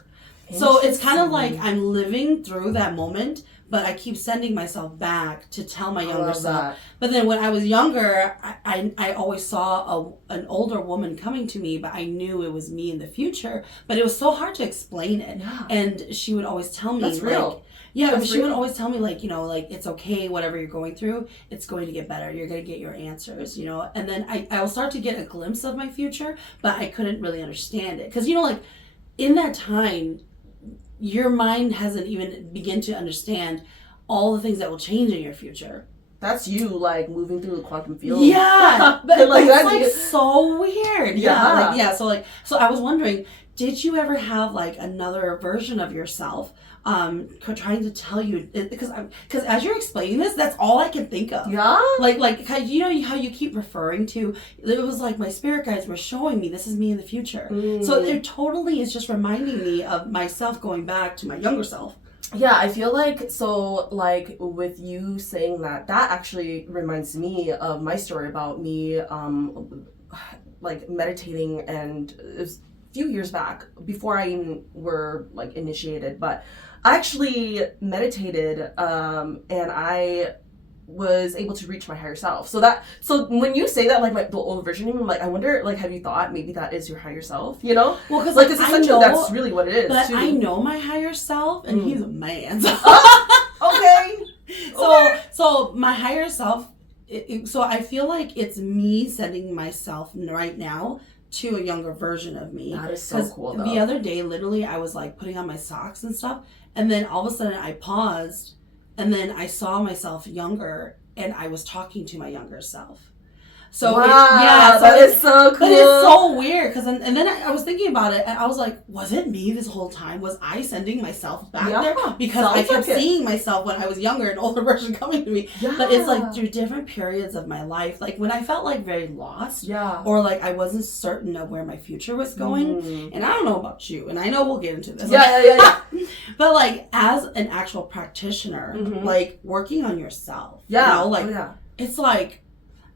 So it's kind of like I'm living through that moment, but I keep sending myself back to tell my younger self. But then when I was younger, I always saw an older woman coming to me, but I knew it was me in the future. But it was so hard to explain it. Yeah. And she would always tell me, that's real. Yeah, That's she would real. always tell me, like, like, it's okay, whatever you're going through, it's going to get better. You're going to get your answers, And then I'll start to get a glimpse of my future, but I couldn't really understand it. Because, like, in that time, your mind hasn't even begun to understand all the things that will change in your future. That's you, like, moving through the quantum field. Yeah, but like, it's, like, so weird. Yeah. So I was wondering, did you ever have, like, another version of yourself trying to tell you, because as you're explaining this, that's all I can think of. Yeah. Like how you keep referring to, it was like my spirit guides were showing me this is me in the future. So it totally is just reminding me of myself going back to my younger self. Yeah, I feel like, so, like, with you saying that actually reminds me of my story about me, like, meditating, and it was a few years back, before I even were, like, initiated, but I actually meditated, and I was able to reach my higher self. So when you say that, like, the old version of me, like, I wonder, like, have you thought maybe that is your higher self, Well, because, like, it's essentially, that's really what it is, but too. I know my higher self, and he's a man. So. Okay. So my higher self, so I feel like it's me sending myself right now to a younger version of me. That is so cool, though. The other day, literally, I was, like, putting on my socks and stuff, and then all of a sudden I paused, and then I saw myself younger, and I was talking to my younger self. So wow, that is so cool. But it's so weird, because and then I was thinking about it, and I was like, was it me this whole time? Was I sending myself back there? Because I kept seeing myself when I was younger, an older version coming to me. Yeah. But it's like through different periods of my life, like when I felt like very lost, or like I wasn't certain of where my future was going. And I don't know about you, and I know we'll get into this. Yeah. But like as an actual practitioner, like working on yourself, it's like.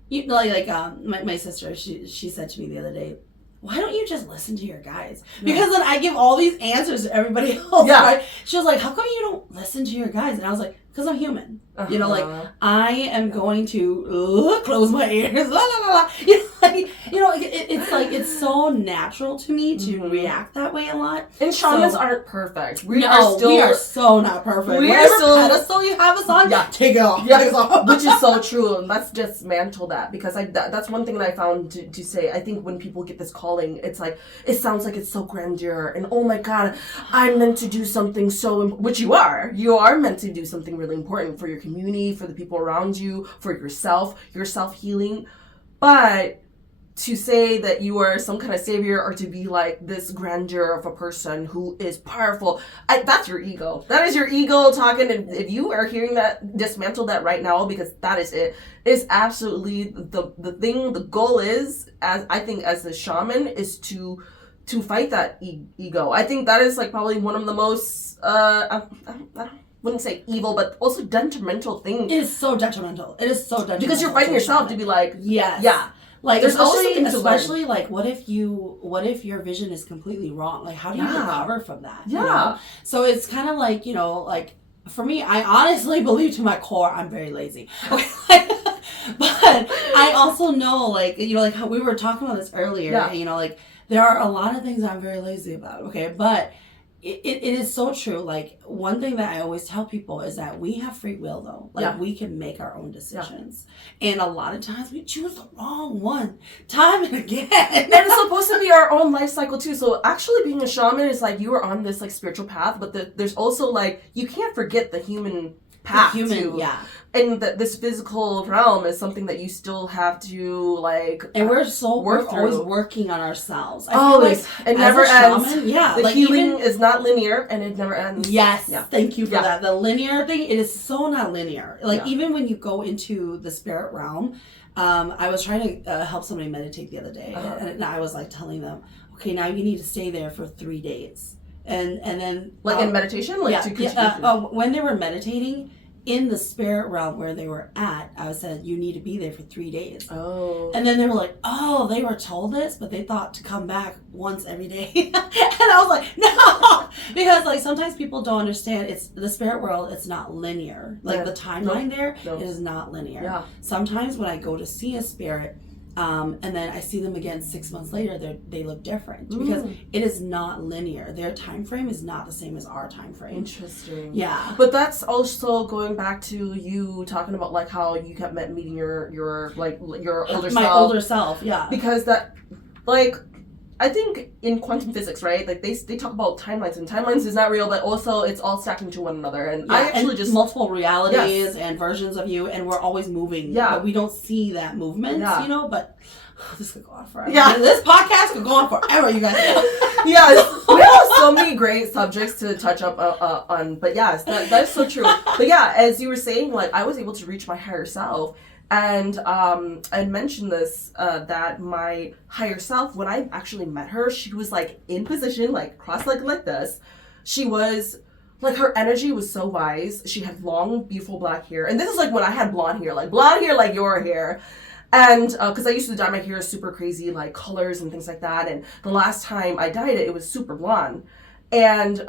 My sister, she said to me the other day, why don't you just listen to your guides? Because then I give all these answers to everybody else, right? She was like, how come you don't listen to your guides? And I was like, because I'm human. I am going to close my ears, la la la la. It's like, it's so natural to me to react that way a lot. And shamans aren't perfect. We are so not perfect. Whatever pedestal you have us on, take it off. Yeah, take it off. Which is so true. And let's dismantle that, because that's one thing that I found to say. I think when people get this calling, it's like, it sounds like it's so grandeur, and oh my God, I'm meant to do something which you are. You are meant to do something really important for your community, for the people around you, for yourself, your self-healing. But to say that you are some kind of savior, or to be like this grandeur of a person who is powerful, that's your ego. That is your ego talking. And if you are hearing that, dismantle that right now, because that is it. It's absolutely the thing. The goal is, as I think, as the shaman, is to fight that ego. I think that is like probably one of the most I wouldn't say evil, but also detrimental thing. It is so detrimental. Because you're fighting yourself to be like, yeah. Like, there's especially like, what if your vision is completely wrong? Like, how do you recover from that? Yeah. So it's kind of like, like, for me, I honestly believe to my core, I'm very lazy. Okay. But I also know, like, like how we were talking about this earlier, like, there are a lot of things I'm very lazy about, okay? But it is so true. Like, one thing that I always tell people is that we have free will, though. Like, we can make our own decisions. And a lot of times we choose the wrong one time and again. And it's supposed to be our own life cycle, too. So actually being a shaman is like, you are on this like spiritual path, but there's also like, you can't forget the human path. And this physical realm is something that you still have to like. And we're always working on ourselves. Always. It never ends. Shaman, the healing is not linear, and it never ends. Yes. Yeah. Thank you for that. The linear thing, it is so not linear. Like, even when you go into the spirit realm, I was trying to help somebody meditate the other day, and I was like telling them, okay, now you need to stay there for 3 days. And then like in meditation, like when they were meditating in the spirit realm where they were at, I said, you need to be there for 3 days. Oh. And then they were like, oh, they were told this, but they thought to come back once every day. And I was like, no, because like sometimes people don't understand. It's the spirit world. It's not linear. Like the timeline it is not linear. Yeah. Sometimes when I go to see a spirit, And then I see them again 6 months later. They look different because it is not linear. Their time frame is not the same as our time frame. Interesting. Yeah. But that's also going back to you talking about like how you kept meeting your older self. My older self, yeah. Because that, like, I think in quantum physics, right? Like they talk about timelines, and timelines is not real, but also it's all stacking to one another. And I actually and just multiple realities and versions of you, and we're always moving. Yeah, but we don't see that movement. Yeah. You know, but this could go on forever. Yeah, this podcast could go on forever. You guys. Yeah, we have so many great subjects to touch up on. But yes, that is so true. But yeah, as you were saying, like I was able to reach my higher self. And I mentioned this, that my higher self, when I actually met her, she was like in position, like cross-legged like this. She was, like her energy was so wise. She had long, beautiful black hair. And this is like when I had blonde hair like your hair. And because I used to dye my hair super crazy, like colors and things like that. And the last time I dyed it, it was super blonde. And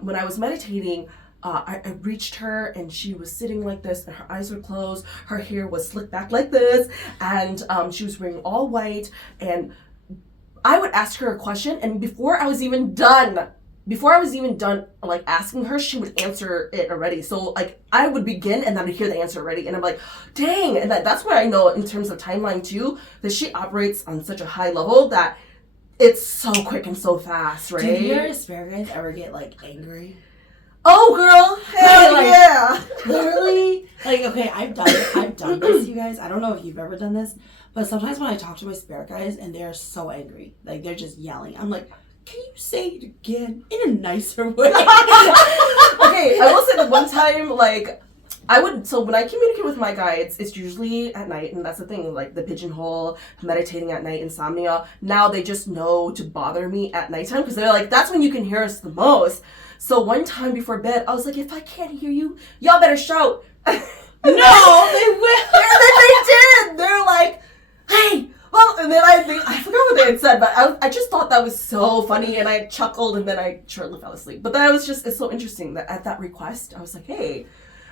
when I was meditating, I reached her and she was sitting like this and her eyes were closed. Her hair was slicked back like this, and she was wearing all white. And I would ask her a question, and before I was even done like asking her, she would answer it already. So like I would begin and then I'd hear the answer already, and I'm like, dang. And that's what I know in terms of timeline too, that she operates on such a high level that it's so quick and so fast, right? Do your spirit guides ever get like angry? Oh, girl, hell like, yeah! Literally, like, okay, I've done this, you guys. I don't know if you've ever done this, but sometimes when I talk to my spirit guides and they're so angry, like they're just yelling, I'm like, can you say it again in a nicer way? Okay, I will say that one time, like, so when I communicate with my guides, it's usually at night, and that's the thing, like the pigeonhole, meditating at night, insomnia. Now they just know to bother me at nighttime because they're like, that's when you can hear us the most. So one time before bed, I was like, if I can't hear you, y'all better shout. No, they will. They did. They're like, hey. Well, and then I forgot what they had said, but I just thought that was so funny, and I chuckled, and then I shortly fell asleep. But that was just, it's so interesting that at that request, I was like, hey,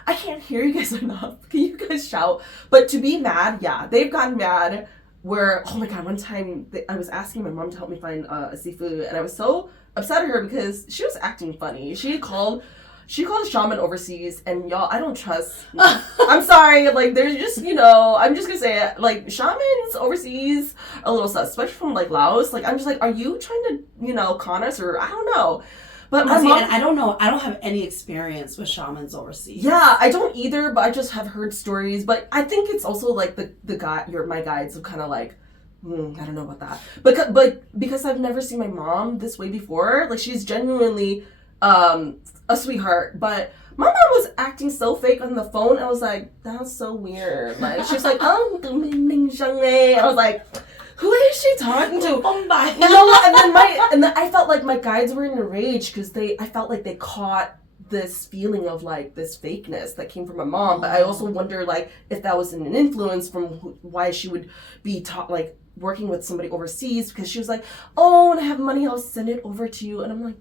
I can't hear you guys enough. Can you guys shout? But to be mad, yeah, they've gotten mad where, oh my God, one time I was asking my mom to help me find a seafood, and I was so upset at her because she was acting funny. She called a shaman overseas, and y'all, I don't trust. I'm sorry, like there's just, I'm just gonna say it, like shamans overseas are a little sus, especially from like Laos. Like I'm just like, are you trying to, con us, or I don't know. But my mom, and I don't know. I don't have any experience with shamans overseas. Yeah, I don't either, but I just have heard stories. But I think it's also like my guides have kind of like, I don't know about that. But because I've never seen my mom this way before, like she's genuinely a sweetheart. But my mom was acting so fake on the phone. I was like, that's so weird. Like she's like, I was like, who is she talking to? You know what? And then I felt like my guides were in a rage because I felt like they caught this feeling of like this fakeness that came from my mom. But I also wonder like if that was an influence from why she would be like working with somebody overseas, because she was like, oh, when I have money, I'll send it over to you. And I'm like,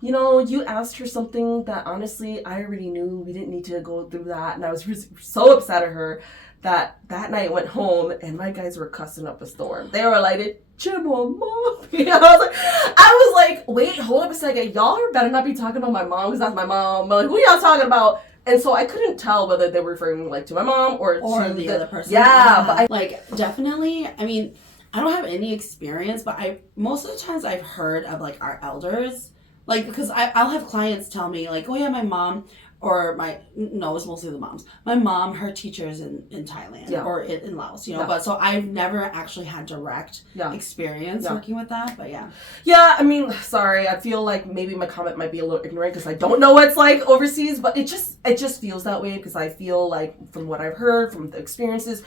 you asked her something that honestly I already knew. We didn't need to go through that. And I was so upset at her that night I went home and my guys were cussing up a storm. They were like, Mom. I was like, wait, hold up a second. Y'all better not be talking about my mom, because that's my mom. But like, who y'all talking about? And so I couldn't tell whether they were referring like to my mom or to the other person. Yeah, but definitely. I mean, I don't have any experience, but most of the times I've heard of like our elders, like because I'll have clients tell me like, oh yeah, my mom. Or it's mostly the moms. My mom, her teacher's in Thailand or in Laos, But so I've never actually had direct experience working with that, but yeah. Yeah, I mean, sorry, I feel like maybe my comment might be a little ignorant because I don't know what it's like overseas, but it just feels that way because I feel like from what I've heard, from the experiences,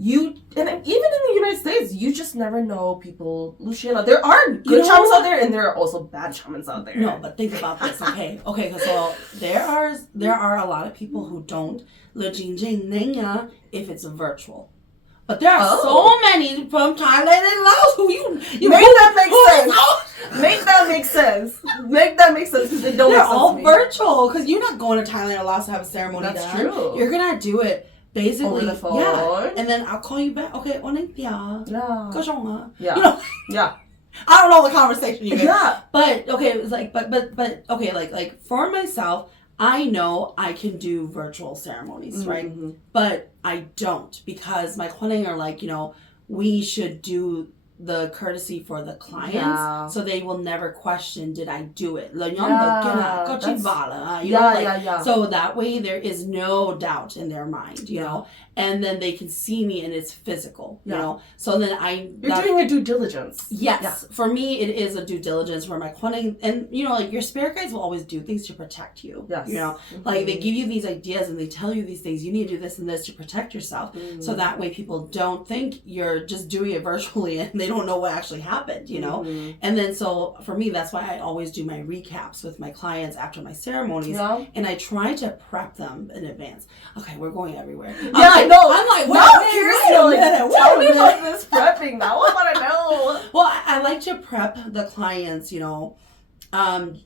and even in the United States, you just never know people, Luciana. There are good shamans out there, and there are also bad shamans out there. No, but think about this, okay? So there are a lot of people who don't if it's virtual. But there are so many from Thailand and Laos who you make that make sense. Make that make sense. Make that make sense because they don't. They're all virtual because you're not going to Thailand or Laos to have a ceremony. That's true. You're gonna do it basically over the phone. Yeah. And then I'll call you back. Okay, Yeah. Yeah. Yeah. Yeah. I don't know the conversation you made. Yeah. But okay, it was like but okay, like for myself, I know I can do virtual ceremonies, right? But I don't, because my clients are like, we should do the courtesy for the clients, so they will never question, did I do it? So that way there is no doubt in their mind, you know, and then they can see me and it's physical, you know. So then you're doing a due diligence. Yes, for me it is a due diligence where my client, and like your spirit guides will always do things to protect you. You know, like they give you these ideas and they tell you these things. You need to do this and this to protect yourself, so that way people don't think you're just doing it virtually and they don't know what actually happened, you know. And then so for me, that's why I always do my recaps with my clients after my ceremonies, and I try to prep them in advance. Okay, we're going everywhere. I'm like, wait, tell me about this prepping now. I want to know. Well, I like to prep the clients, you know,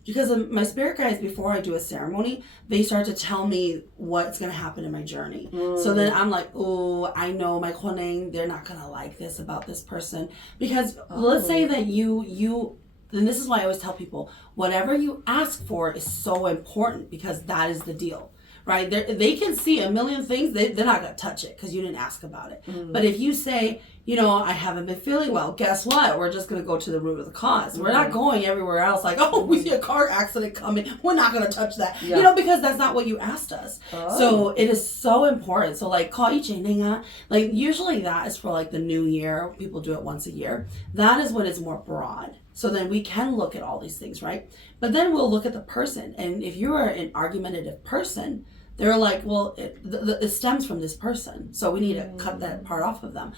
because my spirit guides, before I do a ceremony, they start to tell me what's going to happen in my journey. So then I'm like, oh, I know my client, they're not going to like this about this person. Because let's say that you, and this is why I always tell people, whatever you ask for is so important, because that is the deal. Right? They can see a million things. They're not going to touch it because you didn't ask about it. But if you say, I haven't been feeling well, guess what? We're just going to go to the root of the cause. We're not going everywhere else like, oh, we see a car accident coming. We're not going to touch that. Because that's not what you asked us. So it is so important. So like, like usually that is for like the new year. People do it once a year. That is when it's more broad. So then we can look at all these things, right? But then we'll look at the person. And if you are an argumentative person, they're like, well, it stems from this person. So we need to cut that part off of them.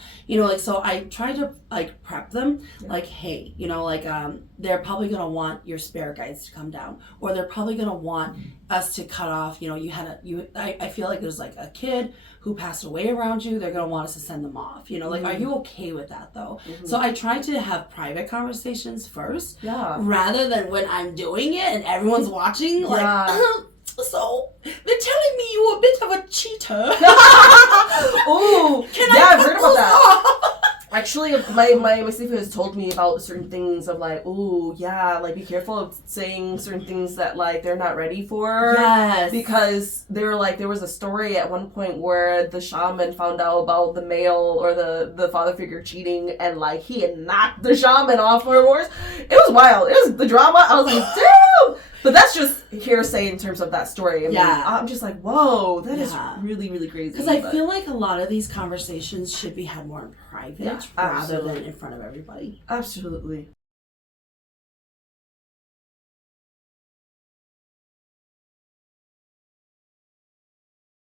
So I try to like prep them, like, hey, they're probably going to want your spirit guides to come down, or they're probably going to want us to cut off, I feel like there's like a kid who passed away around you. They're going to want us to send them off, are you okay with that though? So I try to have private conversations first, rather than when I'm doing it and everyone's watching, like, so they're telling me you're a bit of a cheater. Oh, I've heard about that. Actually, my sister has told me about certain things of like, like be careful of saying certain things that like they're not ready for. Yes. Because they were like, there was a story at one point where the shaman found out about the male or the father figure cheating, and like he had knocked the shaman off forwards. It was wild. It was the drama. I was like, damn. But that's just hearsay in terms of that story. I mean, I'm just like, whoa, that is really, really crazy. Because I feel like a lot of these conversations should be had more in private rather than in front of everybody. Absolutely.